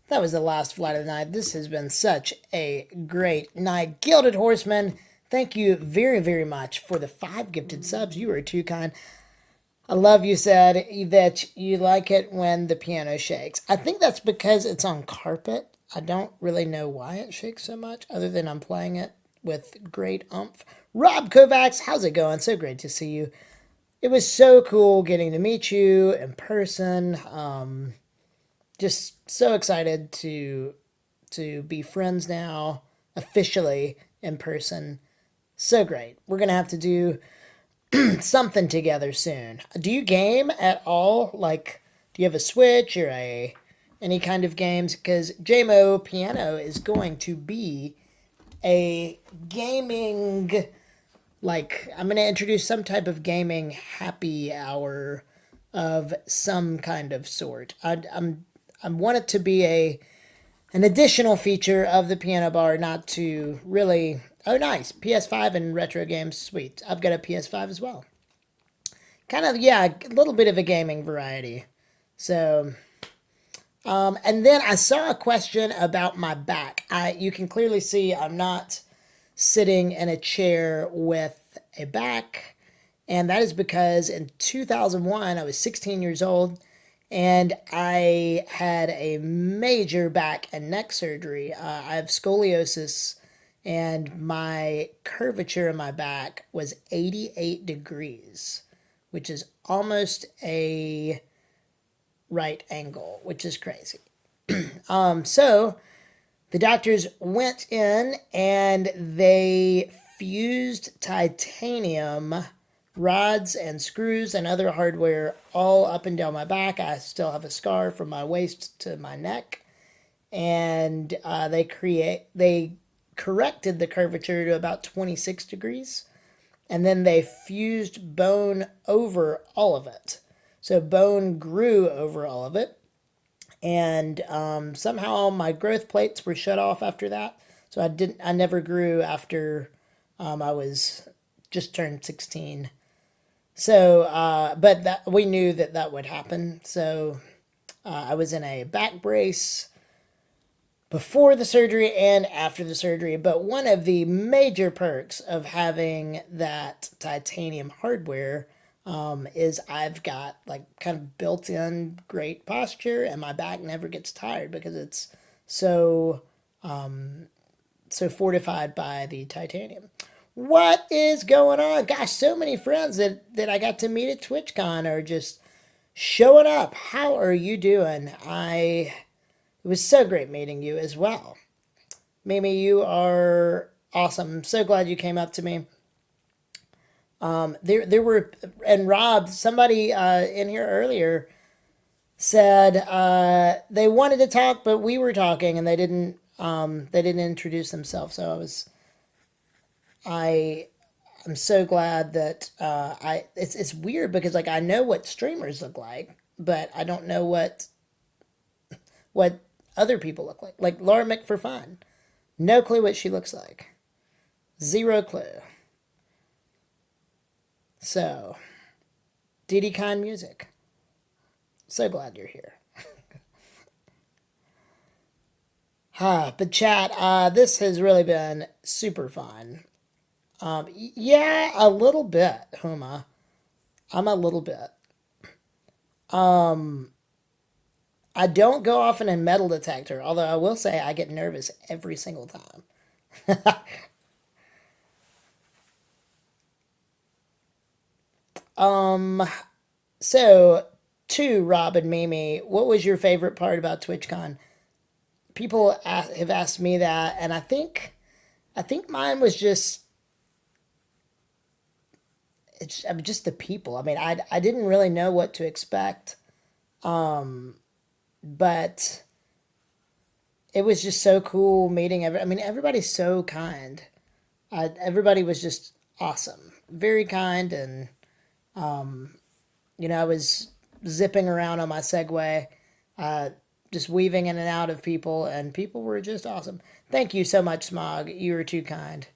That was the last flight of the night. This has been such a great night. Gilded Horseman, thank you very, very much for the 5 gifted subs. You are too kind. I love you said that you like it when the piano shakes. I think that's because it's on carpet. I don't really know why it shakes so much, other than I'm playing it with great oomph. Rob Kovacs, how's it going? So great to see you. It was so cool getting to meet you in person. Just so excited to be friends now, officially in person. So great. We're gonna have to do something together soon. Do you game at all? Like, do you have a Switch or any kind of games? Because JMOPiano is going to be a gaming, like, I'm going to introduce some type of gaming happy hour of some kind of sort. I want it to be an additional feature of the Pianobar, not to really... Oh, nice. PS5 and retro games. Sweet. I've got a PS5 as well. Kind of, yeah, a little bit of a gaming variety. So, and then I saw a question about my back. You can clearly see I'm not sitting in a chair with a back. And that is because in 2001, I was 16 years old. And I had a major back and neck surgery. I have scoliosis, and my curvature in my back was 88 degrees, which is almost a right angle, which is crazy. So the doctors went in and they fused titanium rods and screws and other hardware all up and down my back. I still have a scar from my waist to my neck. And they corrected the curvature to about 26 degrees. And then they fused bone over all of it. So bone grew over all of it. And somehow my growth plates were shut off after that. So I never grew after I was just turned 16. So, but we knew that would happen. So I was in a back brace before the surgery and after the surgery. But one of the major perks of having that titanium hardware is I've got like kind of built-in great posture, and my back never gets tired because it's so fortified by the titanium. What is going on? Gosh, so many friends that I got to meet at TwitchCon are just showing up. How are you doing? It was so great meeting you as well. Mimi, you are awesome. I'm so glad you came up to me. There were, and Rob, somebody in here earlier said they wanted to talk, but we were talking, and they didn't introduce themselves. So I'm so glad that it's weird because like I know what streamers look like, but I don't know what other people look like. Like Laura McForFun. No clue what she looks like. Zero clue. So, Didi Khan Music. So glad you're here. But chat, this has really been super fun. Yeah, a little bit, Huma. I'm a little bit. I don't go often in metal detector, although I will say I get nervous every single time. So, to Rob and Mimi, what was your favorite part about TwitchCon? People have asked me that, and I think mine was just just the people. I mean, I didn't really know what to expect, but it was just so cool meeting everybody's so kind. Everybody was just awesome, very kind, and I was zipping around on my Segway, just weaving in and out of people, and people were just awesome. Thank you so much, Smog. You were too kind.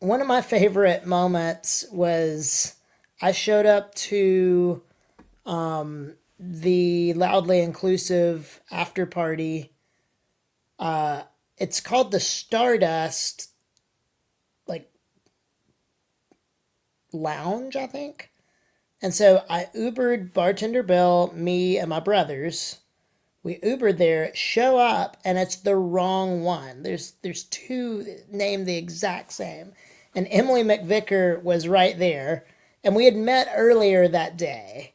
one of my favorite moments was I showed up to the Loudly Inclusive after party. It's called the Stardust like Lounge, I think. And so I Ubered bartender Bill, me, and my brothers. We Ubered there, show up, and it's the wrong one. There's two named the exact same. And Emily McVicker was right there. And we had met earlier that day.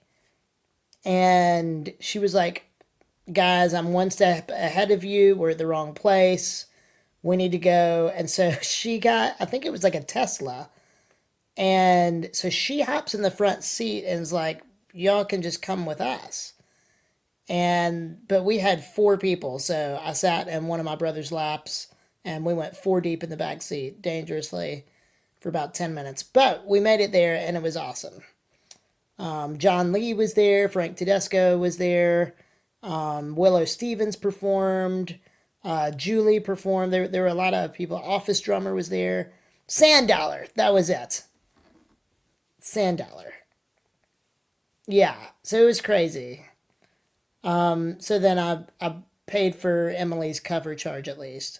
And she was like, guys, I'm one step ahead of you. We're at the wrong place. We need to go. And so she got, I think it was like a Tesla. And so she hops in the front seat and is like, y'all can just come with us. But we had four people, so I sat in one of my brother's laps and we went four deep in the back seat dangerously for about 10 minutes. But we made it there and it was awesome. John Lee was there, Frank Tedesco was there, Willow Stevens performed, Julie performed. There were a lot of people. Office Drummer was there. Sand Dollar, that was it. Sand Dollar. Yeah, so it was crazy. So then I paid for Emily's cover charge at least.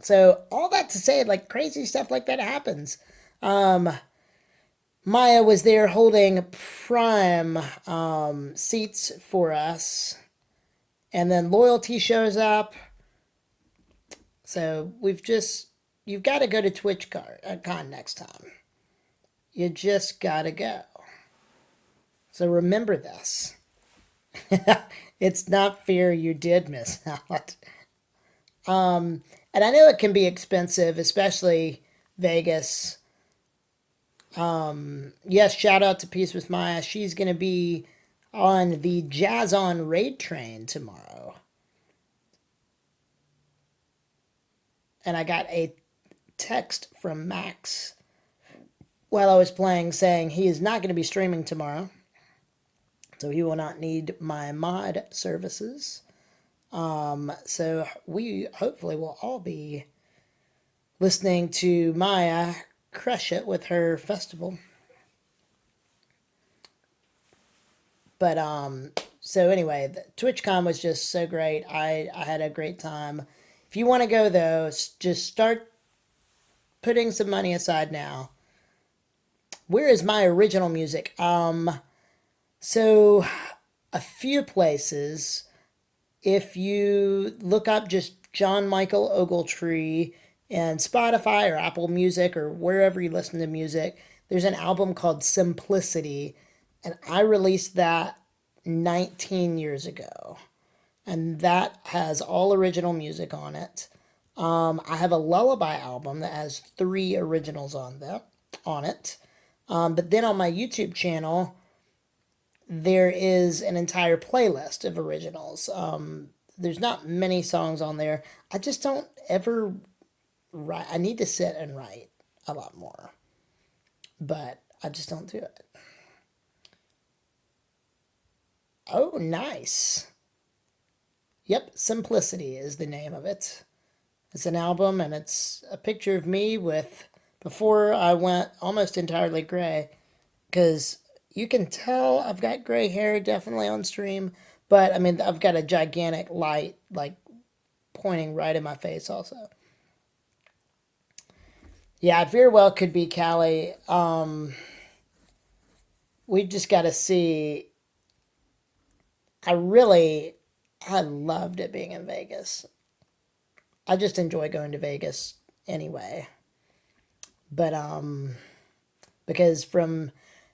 So all that to say, like crazy stuff like that happens. Maya was there holding prime seats for us, and then Loyalty shows up. So you've got to go to TwitchCon next time. You just gotta go. So remember this. It's not fair you did miss out. And I know it can be expensive, especially Vegas. Yes, shout out to Peace with Maya. She's going to be on the Jazz On Raid Train tomorrow. And I got a text from Max while I was playing saying he is not going to be streaming tomorrow. So he will not need my mod services. So we hopefully will all be listening to Maya crush it with her festival. But so anyway, TwitchCon was just so great. I had a great time. If you want to go though, just start putting some money aside now. Where is my original music? So a few places. If you look up just John Michael Ogletree and Spotify or Apple Music or wherever you listen to music, there's an album called Simplicity, and I released that 19 years ago. And that has all original music on it. I have a lullaby album that has 3 originals on it. But then on my YouTube channel, there is an entire playlist of originals. There's not many songs on there. I just don't ever write. I need to sit and write a lot more, but I just don't do it. Oh, nice. Yep, Simplicity is the name of it. It's an album, and it's a picture of me with before I went almost entirely gray, because you can tell I've got gray hair definitely on stream, but I mean, I've got a gigantic light like pointing right in my face also. Yeah, it very well could be Cali. We just got to see. I really, I loved it being in Vegas. I just enjoy going to Vegas anyway. But, because from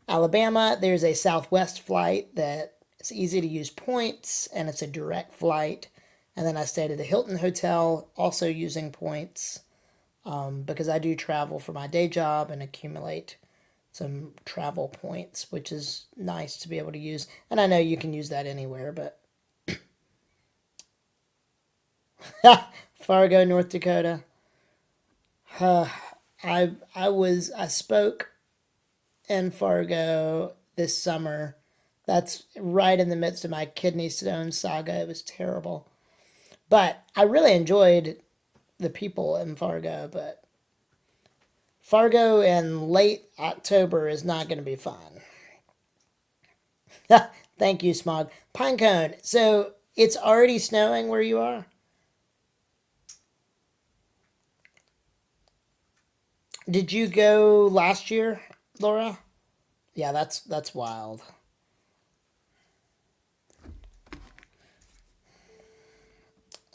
Alabama, there's a Southwest flight that it's easy to use points, and it's a direct flight. And then I stayed at the Hilton Hotel, also using points, because I do travel for my day job and accumulate some travel points, which is nice to be able to use. And I know you can use that anywhere, but Fargo, North Dakota. I spoke in Fargo this summer. That's right in the midst of my kidney stone saga. It was terrible. But I really enjoyed the people in Fargo, but Fargo in late October is not going to be fun. Thank you, Smog. Pinecone, so it's already snowing where you are? Did you go last year, Laura? Yeah, that's wild.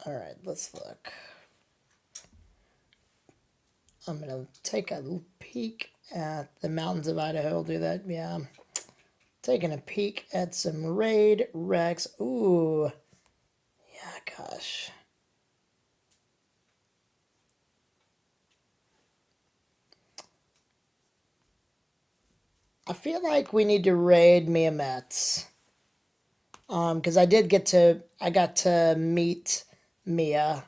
All right, let's look. I'm gonna take a peek at the mountains of Idaho. I'll do that. Yeah, taking a peek at some raid Rex. Ooh, yeah, gosh. I feel like we need to raid Mia Metz. Because I got to meet Mia,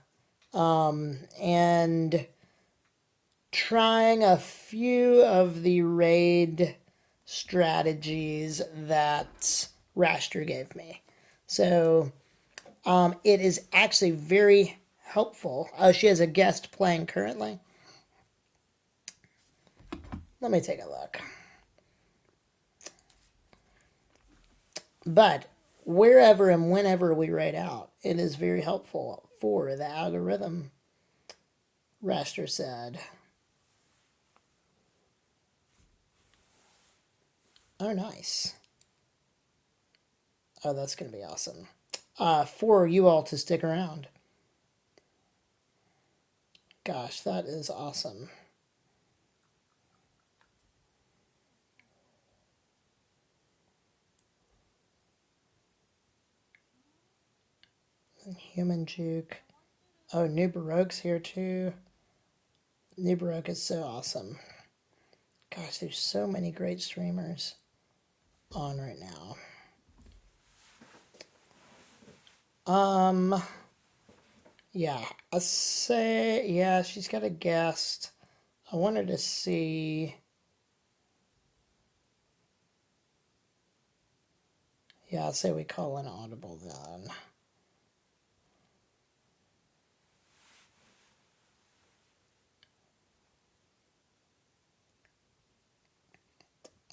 and trying a few of the raid strategies that Raster gave me. So, it is actually very helpful. Oh, she has a guest playing currently. Let me take a look. But wherever and whenever we write out, it is very helpful for the algorithm, Raster said. Oh, nice. Oh, that's going to be awesome. For you all to stick around. Gosh, that is awesome. Human Juke. Oh, New Baroque's here too. New Baroque is so awesome. Gosh, there's so many great streamers on right now. Yeah, I say, yeah, she's got a guest. I wanted to see. Yeah, I'll say we call an audible then.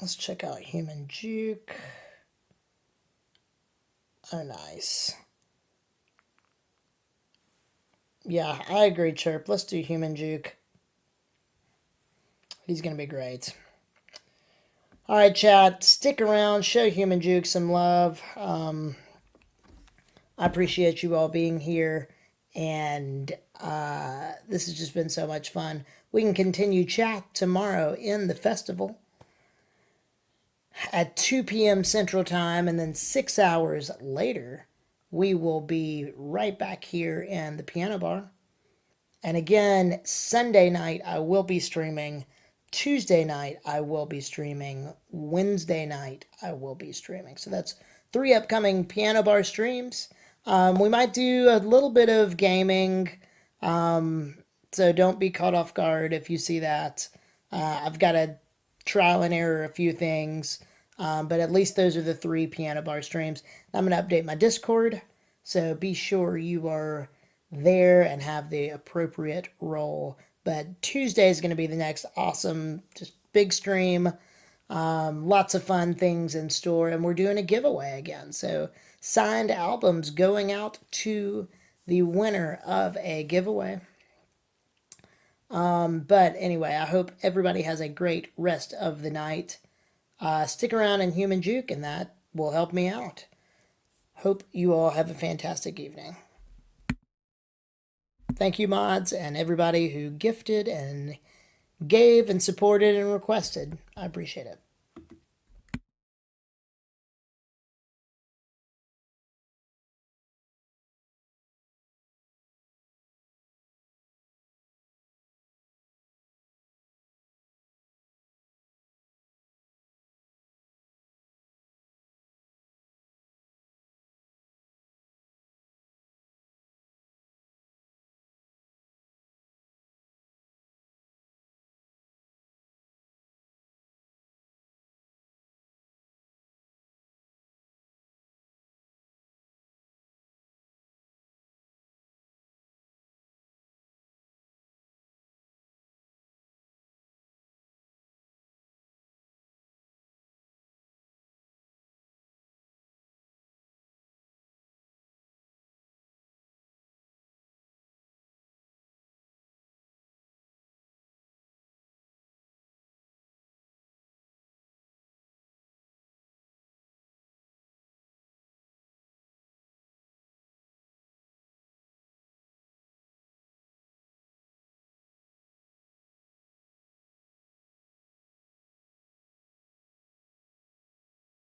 Let's check out Human Juke. Oh, nice. Yeah, I agree, Chirp. Let's do Human Juke. He's going to be great. All right, chat. Stick around. Show Human Juke some love. I appreciate you all being here. And this has just been so much fun. We can continue chat tomorrow in the festival at 2 p.m. Central Time. And then 6 hours later, we will be right back here in the Piano Bar. And again, Sunday night, I will be streaming. Tuesday night, I will be streaming. Wednesday night, I will be streaming. So that's 3 upcoming Piano Bar streams. We might do a little bit of gaming. So don't be caught off guard if you see that. I've got to trial and error a few things. But at least those are the 3 Piano Bar streams. I'm going to update my Discord. So be sure you are there and have the appropriate role. But Tuesday is going to be the next awesome, just big stream. Lots of fun things in store. And we're doing a giveaway again. So signed albums going out to the winner of a giveaway. But anyway, I hope everybody has a great rest of the night. Stick around in Human Juke, and that will help me out. Hope you all have a fantastic evening. Thank you, mods, and everybody who gifted and gave and supported and requested. I appreciate it.